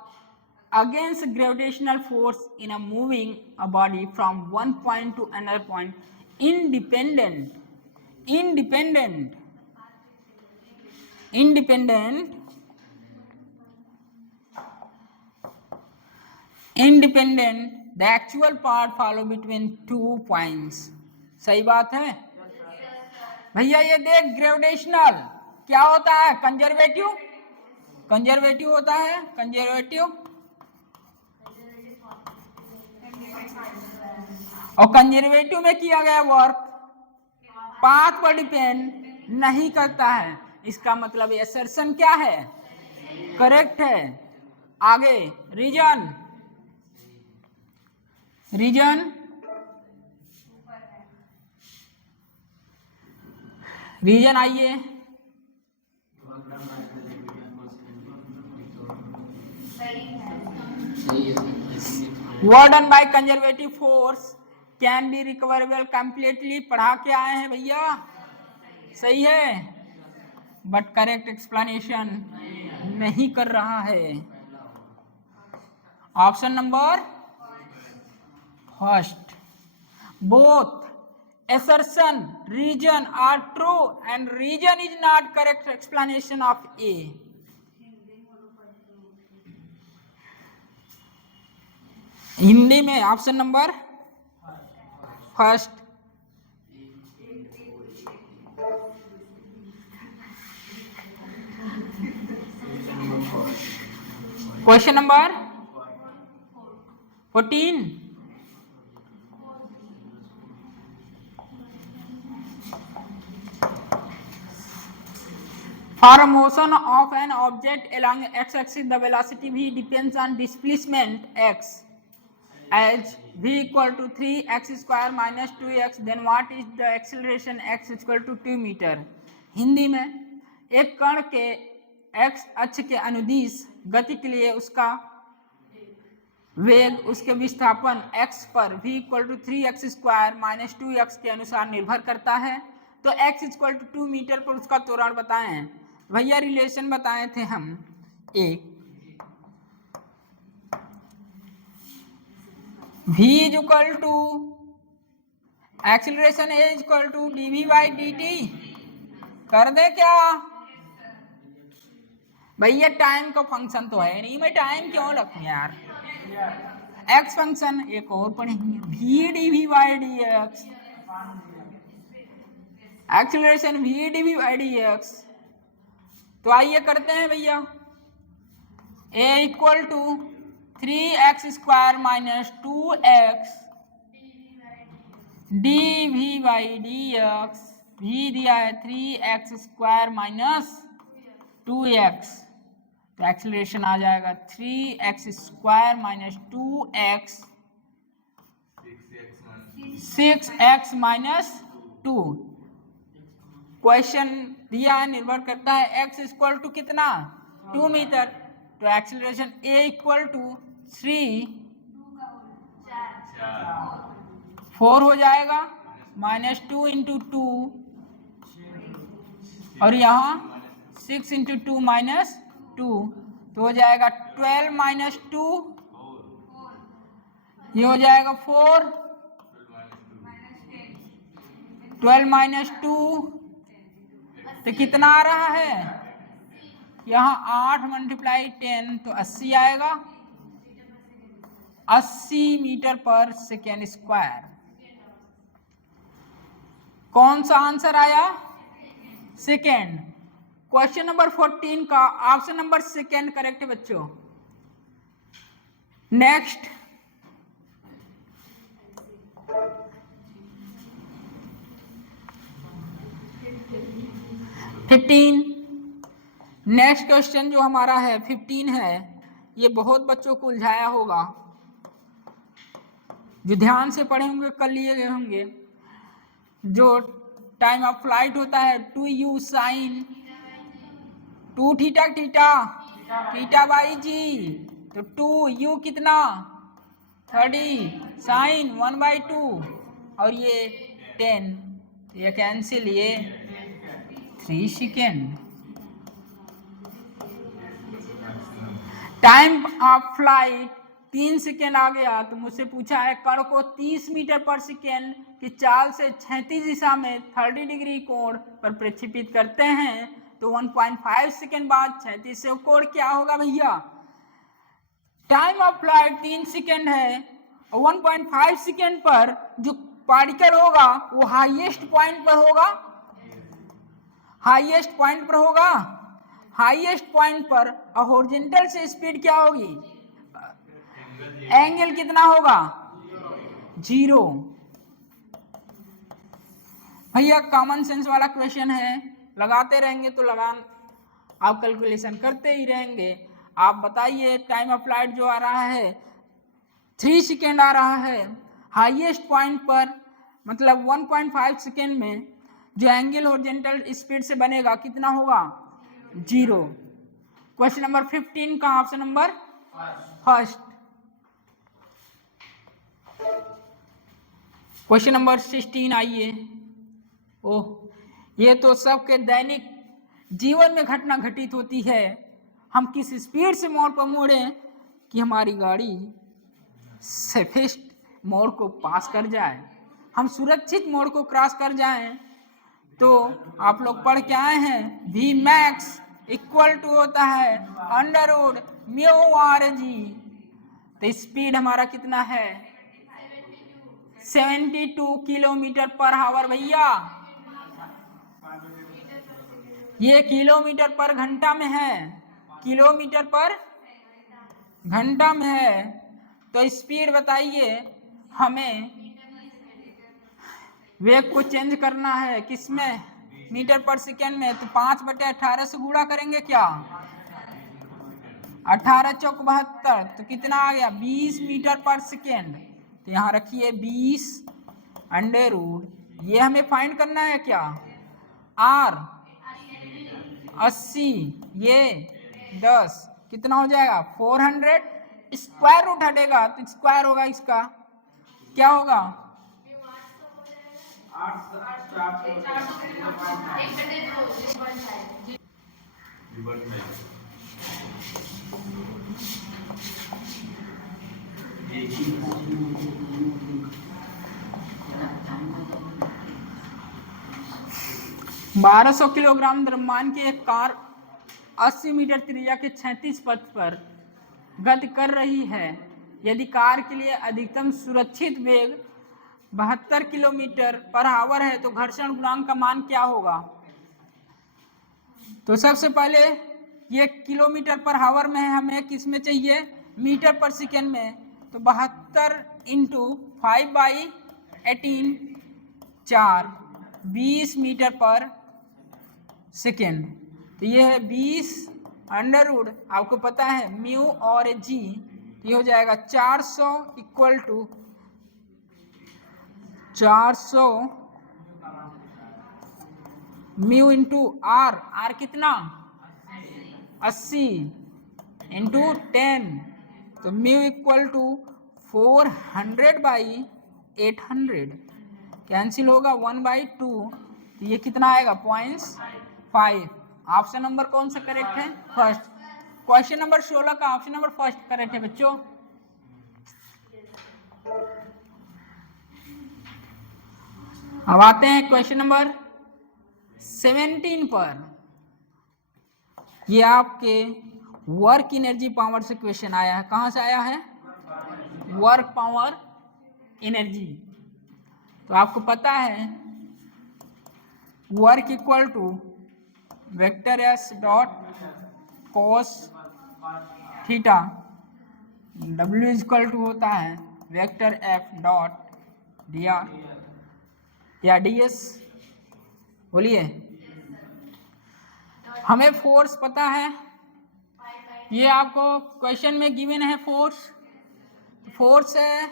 against gravitational force in a moving a body from one point to another point independent the actual path follow between 2 points। सही बात है भैया। ये देख ग्रेविटेशनल क्या होता है, कंजर्वेटिव होता है, कंजर्वेटिव, और कंजर्वेटिव में किया गया वर्क पाथ पर डिपेंड नहीं करता है, इसका मतलब एसर्शन क्या है, करेक्ट है। आगे रीजन आइए work done by conservative force can be recoverable completely, पढ़ा के आए हैं भैया, सही है, बट करेक्ट एक्सप्लेनेशन नहीं कर रहा है। Option number first, both assertion region are true and region is not correct explanation of A। Hindi में option number first. Question number 14, for a motion of an object along x-axis the velocity v depends on displacement x as v equal to 3x square minus 2x, then what is the acceleration x equal to 2 metre. Hindi में एक कण के x अक्ष के अनुदिश गति के लिए उसका वेग उसके विस्थापन x पर v equal to 3x square minus 2x के अनुसार निर्भर करता है। तो x इक्वल टू 2 मीटर पर उसका त्वरण बताएं। भैया रिलेशन बताए थे हम, एक v is equal to acceleration a is equal to dv/dt, कर दे क्या भैया, टाइम का फंक्शन तो है नहीं, मैं टाइम क्यों रखूं यार, एक्स फंक्शन एक और पढ़ेंगे, v dv/dx, acceleration v dv/dx। तो आइए करते हैं भैया, a equal to 3x square minus 2x dv/dx, v दिया है 3x स्क्वायर माइनस 2x, तो एक्सीलरेशन आ जाएगा 3x square minus 2x 6x minus 2। Question दिया है, निर्भर करता है x इक्वल टू कितना 2 मीटर, तो एक्सीलरेशन a इक्वल टू 4 हो जाएगा, माइनस 2 इंटू 2 और यहाँ 6 इंटू 2 माइनस 2, तो हो जाएगा 12 माइनस 2, ये हो जाएगा 4, 12 माइनस 2, तो कितना आ रहा है यहाँ 8 मल्टीप्लाई 10, तो 80 आएगा, 80 मीटर पर सेकेंड स्क्वायर। कौन सा आंसर आया? सेकेंड। क्वेश्चन नंबर 14 का ऑप्शन नंबर सेकेंड करेक्ट है बच्चों। नेक्स्ट 15। नेक्स्ट क्वेश्चन जो हमारा है 15 है, ये बहुत बच्चों को उलझाया होगा, जो ध्यान से पढ़े होंगे कल लिए गए होंगे। जो टाइम ऑफ फ्लाइट होता है 2u sine 2 theta theta theta by g, तो 2u कितना 30 साइन 1/2 और ये 10, ये कैंसिल, ये 3 second. Time of flight 3 second आ गया, तो मुझसे पूछा है कण को 30 मीटर पर सेकेंड की चाल से क्षैतिज दिशा में 30 डिग्री कोण पर प्रक्षेपित करते हैं, तो 1.5 सेकेंड बाद क्षैतिज से कोण क्या होगा भैया? टाइम ऑफ फ्लाइट 3 सेकेंड है और 1.5 सेकेंड पर जो पार्टिकल होगा वो हाईएस्ट पॉइंट पर होगा, हाईएस्ट पॉइंट पर होगा। हाईएस्ट पॉइंट पर हॉरिजॉन्टल से स्पीड क्या होगी? एंगल कितना होगा? 0। भैया कॉमन सेंस वाला क्वेश्चन है, लगाते रहेंगे तो आप कैलकुलेशन करते ही रहेंगे। आप बताइए टाइम ऑफ फ्लाइट जो आ रहा है 3 सेकेंड आ रहा है, हाईएस्ट पॉइंट पर मतलब 1.5 सेकेंड में जो एंगल हॉरिजॉन्टल स्पीड से बनेगा कितना होगा? 0। क्वेश्चन नंबर 15 का option number first. Question number 16 आइए। ओह, ये तो सबके दैनिक जीवन में घटना घटित होती है। हम किस स्पीड से मोड़ पर मोड़ें कि हमारी गाड़ी सेफेस्ट मोड़ को पास कर जाए, हम सुरक्षित मोड़ को क्रॉस कर जाएं। तो आप लोग पढ़ के आए हैं v max इक्वल टू होता है अंडर म्यू आर जी। तो स्पीड हमारा कितना है? 72 किलोमीटर पर आवर भैया। ये किलोमीटर पर घंटा में है, किलोमीटर पर घंटा में है। तो स्पीड बताइए, हमें वेग को चेंज करना है किसमें? मीटर पर सेकेंड में। तो 5/18 से गुणा करेंगे क्या? 18 चौक 72, तो कितना आ गया? 20 मीटर पर सेकेंड। तो यहाँ रखिए 20 अंडर रूट, ये हमें फाइंड करना है क्या? R 80, ये 10, कितना हो जाएगा? 400। स्क्वायर रूट हटेगा तो स्क्वायर होगा इसका, क्या होगा? 1200 किलोग्राम द्रव्यमान की एक कार 80 मीटर त्रिज्या के 36 पथ पर गति कर रही है। यदि कार के लिए अधिकतम सुरक्षित वेग 72 किलोमीटर पर आवर है तो घर्षण गुणांक का मान क्या होगा? तो सबसे पहले ये किलोमीटर पर आवर में है, हमें किस में चाहिए? मीटर पर सेकेंड में। तो 72 इंटू 5/18 4, 20 मीटर पर सेकेंड। तो ये है 20 अंडर रूट, आपको पता है म्यू और जी, ये हो जाएगा 400 equal to 400 mu into R, R कितना? 80 इंटू 10, तो म्यू इक्वल टू 400/800, कैंसिल होगा 1/2, तो ये कितना आएगा? 0.5 5। ऑप्शन नंबर कौन सा करेक्ट है? फर्स्ट। क्वेश्चन नंबर 16 का ऑप्शन नंबर फर्स्ट करेक्ट है बच्चों। अब आते हैं क्वेश्चन नंबर 17 पर। ये आपके वर्क एनर्जी पावर से क्वेश्चन आया है। कहां से आया है? Work power energy. तो आपको पता है work equal to vector S dot cos theta, W equal to होता है vector F dot D R या डी एस। बोलिए। हमें फोर्स पता है, ये आपको क्वेश्चन में गिवन है फोर्स। फोर्स है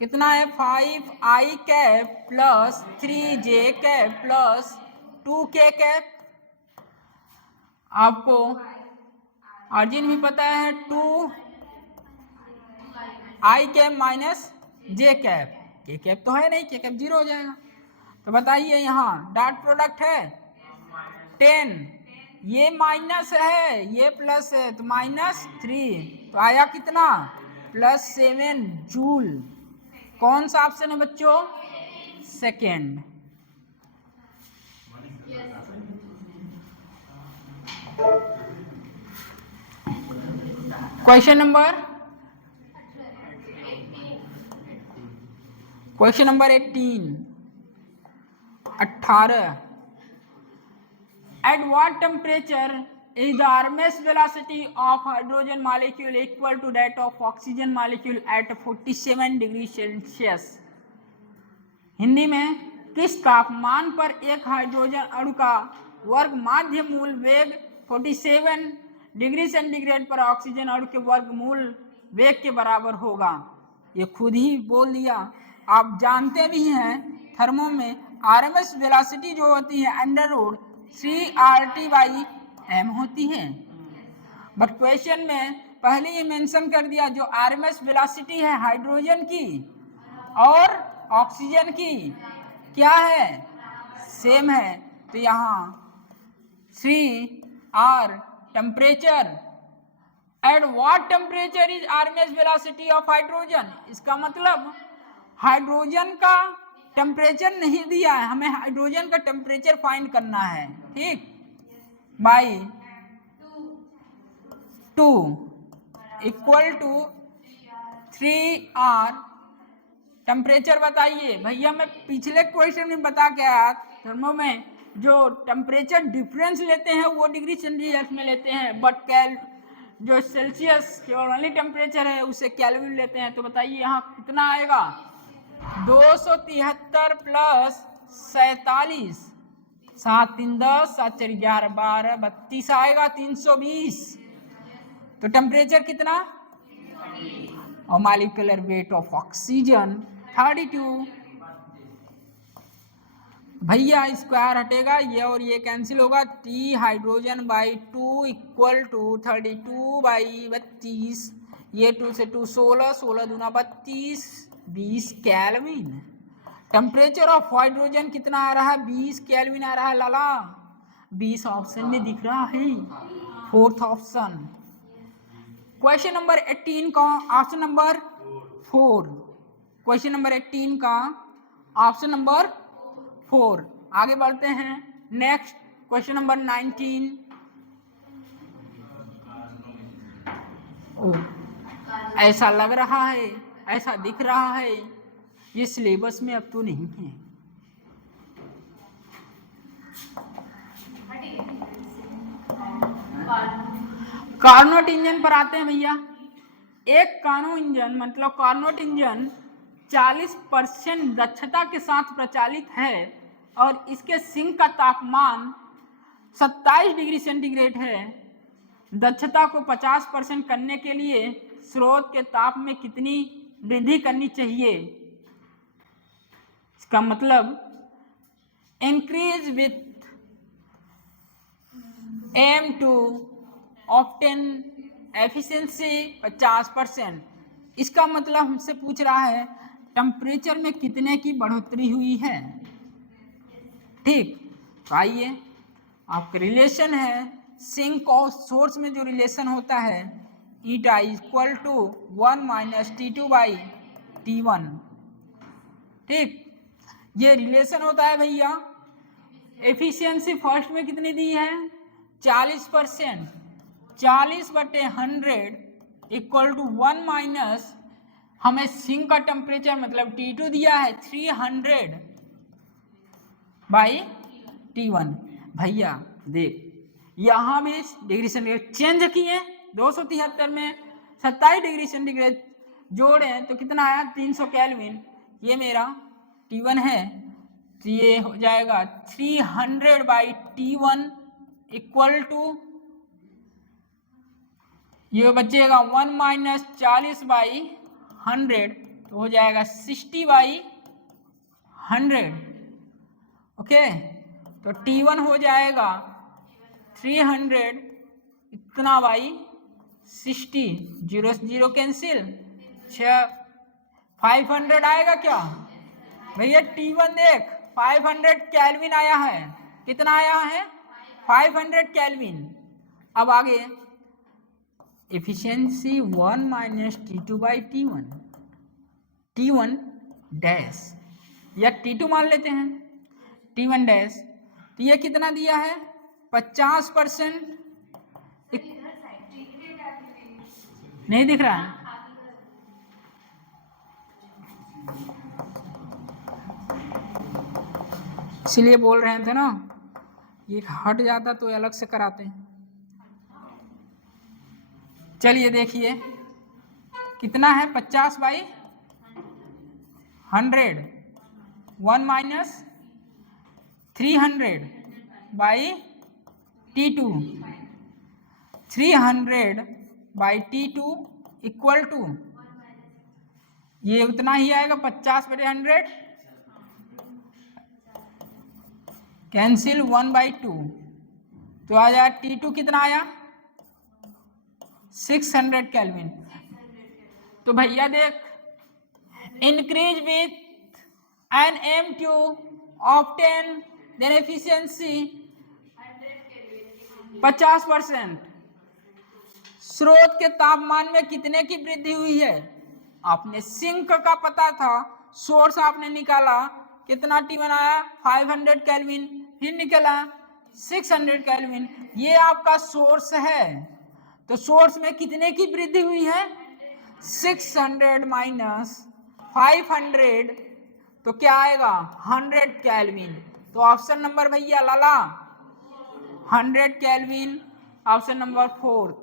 कितना है? 5i cap plus 3j cap plus 2k cap. आपको ऑरिजिन भी पता है 2i cap minus j cap. k cap तो है नहीं, k कैप 0 हो जाएगा। तो बताइए यहाँ डॉट प्रोडक्ट है 10, ये माइनस है ये प्लस है तो -3, तो आया कितना? +7 जूल। कौन सा ऑप्शन है बच्चों? Second. Question number 18। At what temperature is the RMS velocity of hydrogen molecule equal to that of oxygen molecule at 47 degree Celsius? Hindi में किस तापमान पर एक हाइड्रोजन अणु का वर्ग माध्य मूल वेग 47 डिग्री सेंटीग्रेड पर ऑक्सीजन अणु के वर्ग मूल वेग के बराबर होगा? ये खुद ही बोल दिया। आप जानते भी हैं थर्मो में आरएमएस वेलोसिटी जो होती है √3RT/m होती है। बट क्वेश्चन में पहले ही मेंशन कर दिया जो आरएमएस वेलोसिटी है हाइड्रोजन की और ऑक्सीजन की क्या है? सेम है। तो यहाँ 3R temperature. At what temperature is RMS velocity of hydrogen? इसका मतलब हाइड्रोजन का टेम्परेचर नहीं दिया है, हमें हाइड्रोजन का टेम्परेचर फाइंड करना है। ठीक, by 2 equal to 3R temperature बताइए। भैया मैं पिछले क्वेश्चन में बता के आया थर्मो में जो टेम्परेचर डिफरेंस लेते हैं वो डिग्री सेंटीग्रेड में लेते हैं, बट जो सेल्सियस केवल ओनली टेम्परेचर है उसे केल्विन लेते हैं। तो बताइए यहाँ कितना आएगा? 273 प्लस 47, 7 3 10, 7 4 11 12 32 आएगा 320। तो टेम्परेचर कितना? और मॉलिक्यूलर वेट ऑफ ऑक्सीजन 32। भैया स्क्वायर हटेगा, ये और ये कैंसिल होगा। T hydrogen by 2 equal to 32/32। ये 2 से 2 16, 16 दूना 32, 20 केल्विन। टेम्परेचर ऑफ हाइड्रोजन कितना आ रहा है? 20 केल्विन आ रहा है लाला। 20 ऑप्शन में दिख रहा है, फोर्थ ऑप्शन। क्वेश्चन नंबर 18 का ऑप्शन नंबर 4। क्वेश्चन नंबर 18 का ऑप्शन नंबर 4। आगे बढ़ते हैं नेक्स्ट क्वेश्चन नंबर 19। ऐसा लग रहा है, ऐसा दिख रहा है ये सिलेबस में अब तो नहीं है। कार्नोट इंजन पर आते हैं भैया। एक कार्नो इंजन मतलब कार्नोट इंजन 40% दक्षता के साथ प्रचालित है और इसके सिंक का तापमान 27 डिग्री सेंटीग्रेड है। दक्षता को 50% करने के लिए स्रोत के ताप में कितनी वृद्धि करनी चाहिए? इसका मतलब increase with M two obtain efficiency 50%। इसका मतलब हमसे पूछ रहा है टेम्परेचर में कितने की बढ़ोतरी हुई है। ठीक, तो आइए आपका रिलेशन है सिंक और सोर्स में जो रिलेशन होता है eta equal to 1 minus T2 by T1। ठीक, ये रिलेशन होता है भैया। एफिशिएंसी फर्स्ट में कितनी दी है 40%, 40/100 इक्वल टू 1 माइनस हमें सिंक का टेम्परेचर मतलब T2 दिया है 300 बाई T1। भैया देख यहाँ भी डिग्री सेंटीग्रेड चेंज किए 273 में 27 डिग्री सेंटीग्रेड जोड़े तो कितना आया 300 केल्विन। ये मेरा T1 है तो ये हो जाएगा 300 बाई T1 इक्वल टू ये बचेगा 1 माइनस 40 बाई 100 तो हो जाएगा 60 बाई 100। ओके, तो T1 हो जाएगा 300 इतना बाई 60, 0 0 कैंसिल 500 आएगा क्या भैया। T1 देख 500 केल्विन आया है, कितना आया है 500 केल्विन। अब आगे efficiency 1 minus T2 by T1, T1 dash या T2 मान लेते हैं T1 डैश, तो ये कितना दिया है 50%। नहीं दिख रहा है, इसलिए बोल रहे थे ना, ये हट जाता तो अलग से कराते हैं। चलिए देखिए कितना है 50 by 100, 1 minus 300 by T2, 300 by T2 equal to ये उतना ही आएगा 50/100 कैंसिल 1/2 तो आ जाए T2 कितना आया 600 केल्विन। तो भैया देख increase with N M2 obtain then efficiency 50%। स्रोत के तापमान में कितने की वृद्धि हुई है, आपने सिंक का पता था, सोर्स आपने निकाला कितना T1 आया 500 केल्विन, फिर निकला 600 केल्विन, ये आपका सोर्स है। तो सोर्स में कितने की वृद्धि हुई है 600 माइनस 500 तो क्या आएगा 100 केल्विन। तो ऑप्शन नंबर भैया लाला 100 केल्विन, ऑप्शन नंबर 4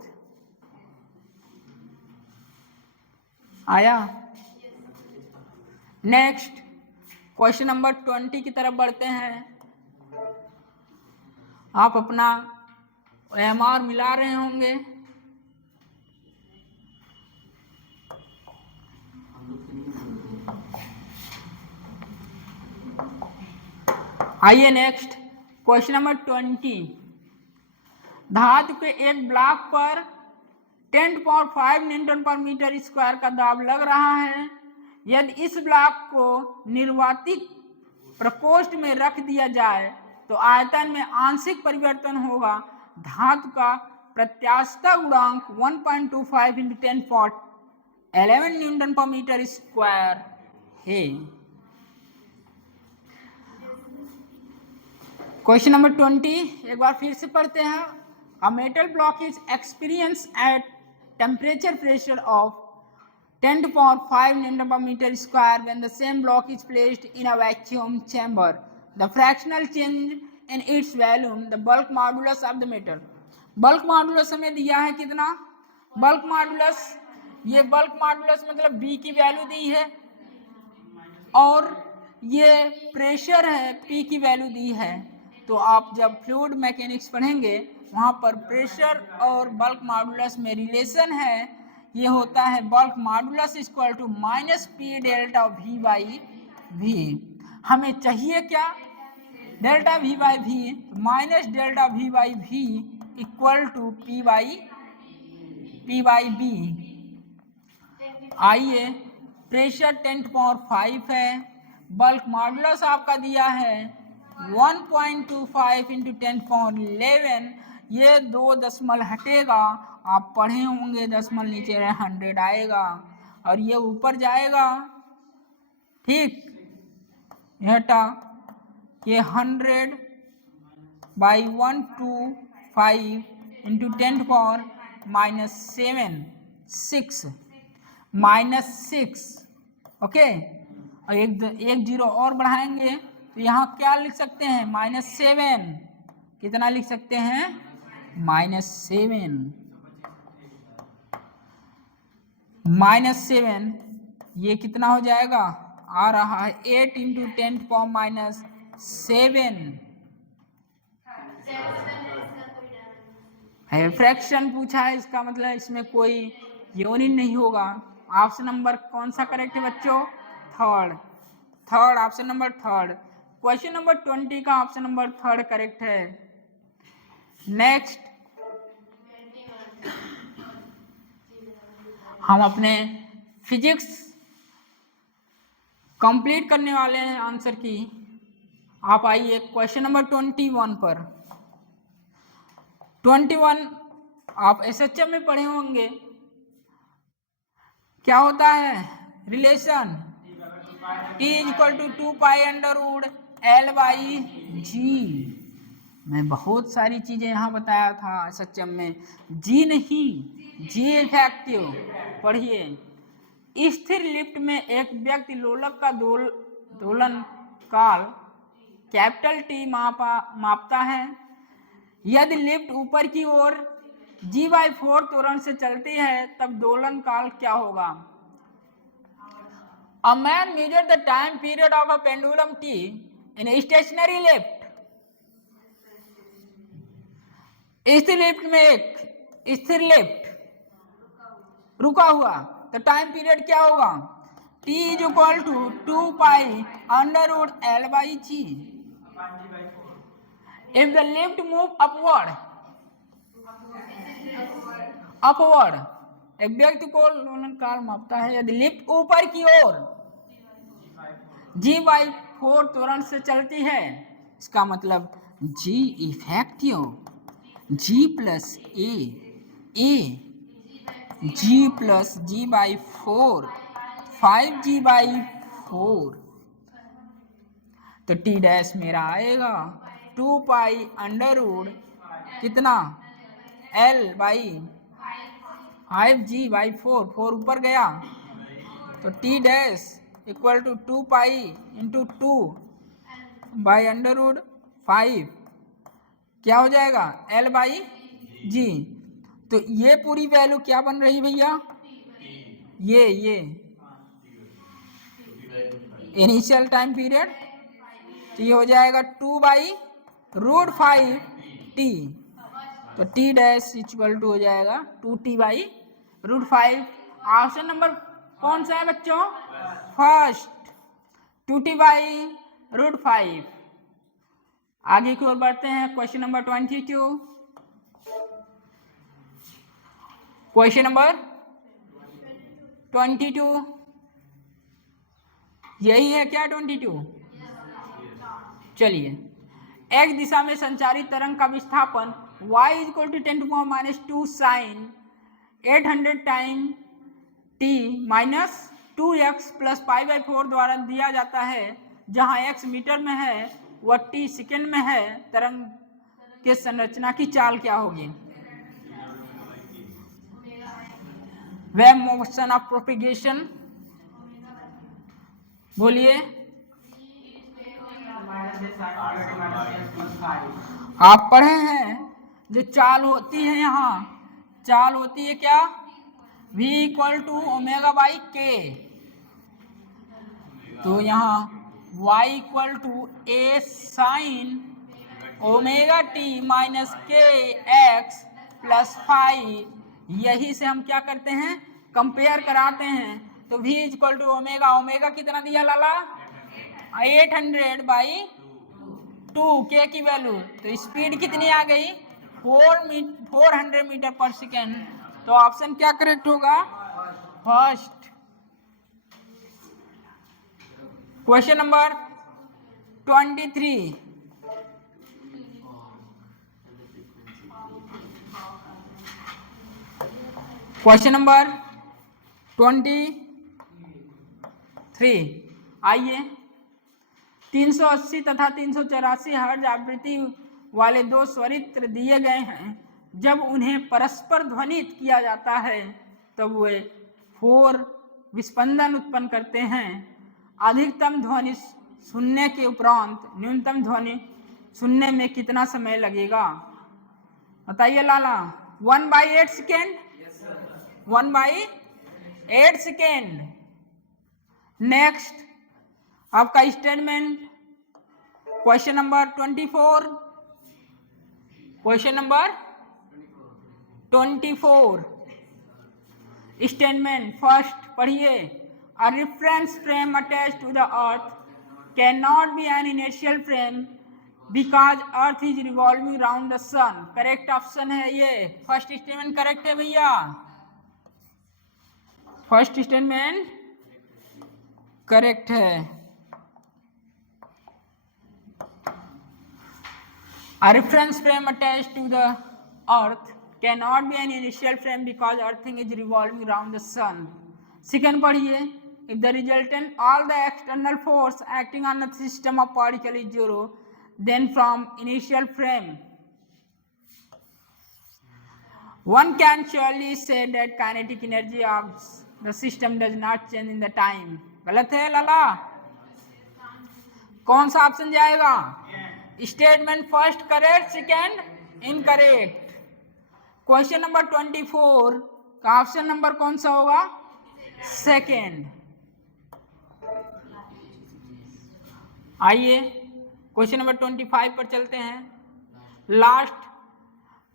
आया। नेक्स्ट क्वेश्चन नंबर 20 की तरफ बढ़ते हैं। आप अपना MR मिला रहे होंगे, आइए नेक्स्ट क्वेश्चन नंबर 20। धातु के एक ब्लॉक पर 10⁵ न्यूटन पर मीटर स्क्वायर का दाब लग रहा है। यदि इस ब्लॉक को निर्वातित प्रकोष्ठ में रख दिया जाए तो आयतन में आंशिक परिवर्तन होगा। धातु का प्रत्यास्थता गुणांक 1.25 × 10⁻11 न्यूटन पर मीटर स्क्वायर है। क्वेश्चन नंबर 20 एक बार फिर से पढ़ते हैं। A metal block is experienced at temperature pressure of 10⁵ Newton per meter square when the same block is placed in a vacuum chamber. The fractional change in its volume, the bulk modulus of the metal. bulk modulus हमें दिया है कितना, bulk modulus, ये bulk modulus मतलब B की value दी है और ये प्रेशर है P की वैल्यू दी है। तो आप जब फ्लूइड मैकेनिक्स पढ़ेंगे वहाँ पर प्रेशर और बल्क मॉडुलस में रिलेशन है, ये होता है bulk modulus equal to -P delta V/V। हमें चाहिए क्या delta V/V, minus delta V/V equal to P/B। आइए प्रेशर 10⁵ है, बल्क मॉडुलस आपका दिया है 1.25 इंटू 10⁻11, ये 2 दशमलव हटेगा, आप पढ़े होंगे दशमलव नीचे 100 आएगा और ये ऊपर जाएगा, ठीक, ये हटा, ये 100/125 इंटू 10⁻7 6 ओके। और एक जीरो और बढ़ाएंगे तो यहाँ क्या लिख सकते हैं, -7, कितना लिख सकते हैं, -7, ये कितना हो जाएगा, आ रहा है 8 इंटू 10⁻7 है। फ्रैक्शन पूछा है, इसका मतलब इसमें कोई यूनिट नहीं होगा। ऑप्शन नंबर कौन सा करेक्ट है बच्चों, third, option number third. Question number 20 का ऑप्शन नंबर थर्ड करेक्ट है। नेक्स्ट हम अपने फिजिक्स कंप्लीट करने वाले हैं आंसर की। आप आइए क्वेश्चन नंबर 21 पर। 21 आप एसएचएम में पढ़े होंगे, क्या होता है रिलेशन, T = 2π√L/G। मैं बहुत सारी चीजें यहाँ बताया था एसएचएम में, जी नहीं, जी इफेक्टिव। पढ़िए, स्थिर लिफ्ट में एक व्यक्ति लोलक का दोलन काल T मापता है। यदि लिफ्ट ऊपर की ओर G/4 त्वरण से चलती है तब दोलन काल क्या होगा। A man measured the time period of a pendulum T in a stationary lift। स्थिर लिफ्ट में एक स्थिर लिफ्ट रुका हुआ, तो टाइम पीरियड क्या होगा, T = 2π√L/G। If the lift move upward, एक व्यक्ति को दोलन काल मापता है। यदि लिफ्ट ऊपर की ओर G/4 त्वरण से चलती है, इसका मतलब G effective, G + A G + G/4 5G/4, तो T डैश मेरा आएगा 2π कितना L/5G/4, 4 ऊपर गया तो T डैश = 2π × 2/√5 क्या हो जाएगा, L/G। तो ये पूरी वैल्यू क्या बन रही भैया, ये इनिशियल टाइम पीरियड, तो ये हो जाएगा 2/√5T, तो T डैश = हो जाएगा 2T/√5। ऑप्शन नंबर कौन सा है बच्चों, फर्स्ट, 2T/√5। आगे की ओर बढ़ते हैं। क्वेश्चन नंबर 22, क्वेश्चन नंबर 22 यही है क्या, 22। चलिए, एक दिशा में संचारित तरंग का विस्थापन y = 10⁻2 sin 800 time t - 2x + π/4 द्वारा दिया जाता है, जहां x मीटर में है व t सेकंड में है। तरंग के संरचना की चाल क्या होगी, वेव मोशन ऑफ प्रोपिगेशन, बोलिए। आप पढ़े हैं जो चाल होती है, यहाँ चाल होती है क्या, v = ω/k, तो यहाँ y = a sin ω/t - kx + phi। यही से हम क्या करते हैं, कंपेयर कराते हैं। तो v = ω कितना दिया लाला, 800/2, के की वैल्यू, तो स्पीड कितनी आ गई, 400 मीटर पर सेकेंड। तो ऑप्शन क्या करेक्ट होगा, first. Question number 23, question number 23, आइए। 380 तथा 384 हर्ट्ज आवृत्ति वाले दो स्वरित्र दिए गए हैं। जब उन्हें परस्पर ध्वनित किया जाता है तब वे 4 विस्पंदन उत्पन्न करते हैं। अधिकतम ध्वनि सुनने के उपरांत न्यूनतम ध्वनि सुनने में कितना समय लगेगा? बताइए लाला। 1/8 सेकेंड। 1/8 सेकेंड। नेक्स्ट आपका statement question number 24। Question number 24 statement first पढ़िए। A reference frame attached to the earth can not be an inertial frame because earth is revolving round the sun. Correct option है ये। First statement correct है भैया। First statement correct है। A reference frame attached to the earth cannot be an initial frame because earthing is revolving around the sun. Second पढ़िए। If the resultant all the external force acting on the system of particle is zero, then from initial frame one can surely say that kinetic energy of the system does not change in the time. गलत है लाला। कौन सा option जाएगा? Statement first correct, second incorrect. Question number 24 का option number कौन सा होगा? Second. आइए क्वेश्चन नंबर 25 पर चलते हैं। लास्ट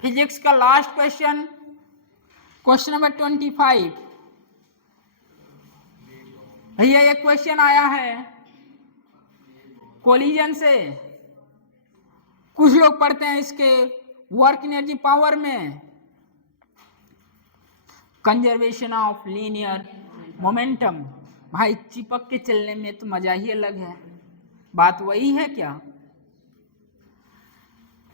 फिजिक्स का लास्ट क्वेश्चन, क्वेश्चन नंबर 25। भैया एक क्वेश्चन आया है कोलिजन से। कुछ लोग पढ़ते हैं इसके वर्क एनर्जी पावर में कंजर्वेशन ऑफ लीनियर मोमेंटम। भाई चिपक के चलने में तो मजा ही अलग है। बात वही है क्या?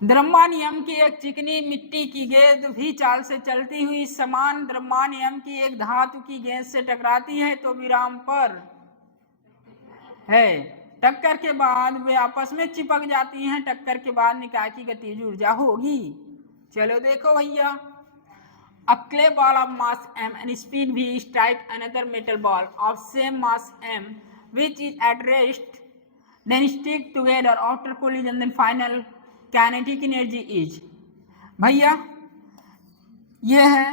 द्रव्यमान की एक चिकनी मिट्टी की गेंद भी चाल से चलती हुई समान द्रव्यमान की एक धातु की गेंद से टकराती है तो विराम पर है। टक्कर के बाद वे आपस में चिपक जाती हैं। टक्कर के बाद निकाय की गतिज ऊर्जा होगी। चलो देखो भैया। A clay ball of mass m and speed v strike another metal ball of same mass m which is at rest, then stick together after collision, then final kinetic energy is। भैया ये है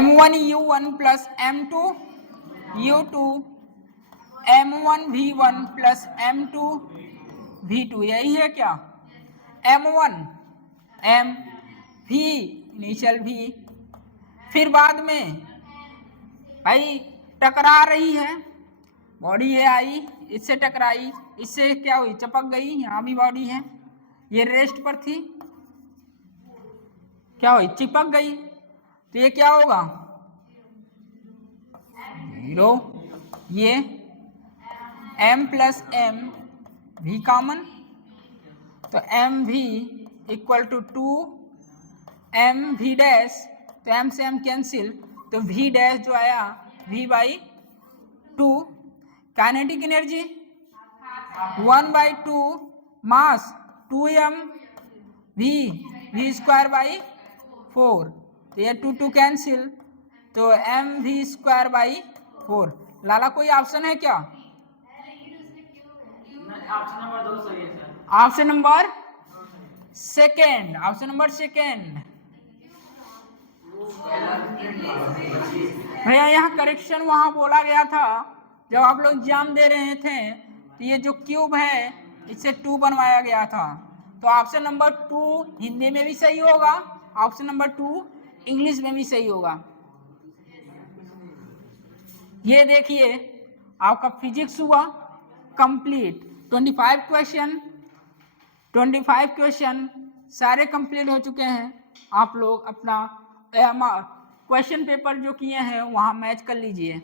m1 u1 plus m2 u2 m1 v1 plus m2 v2। यही है क्या? m1 m v initial v, फिर बाद में भाई टकरा रही है बॉडी। ये आई इससे टकराई, इससे क्या हुई? चपक गई। यहाँ भी बॉडी है, ये रेस्ट पर थी, क्या हुई? चिपक गई। तो ये क्या होगा? 0। ये m plus m v common, तो m v equal to 2 m v dash, तो m से m कैंसिल, तो v डैश जो आया v by 2। Kinetic energy 1/2 mass 2m v square by 4, तो ये 2 2 कैंसिल, तो m v स्क्वायर बाई 4। लाला कोई ऑप्शन है क्या? ऑप्शन नंबर 2 सही है sir. Option number second. Option number second. भैया यहाँ करेक्शन वहां बोला गया था जब आप लोग एग्जाम दे रहे थे, तो ये जो क्यूब है इससे 2 बनवाया गया था। तो ऑप्शन नंबर 2 हिंदी में भी सही होगा, ऑप्शन नंबर 2 इंग्लिश में भी सही होगा। ये देखिए आपका फिजिक्स हुआ कंप्लीट। 25 क्वेश्चन सारे कंप्लीट हो चुके हैं। आप लोग अपना क्वेश्चन पेपर जो किए हैं वहां मैच कर लीजिए।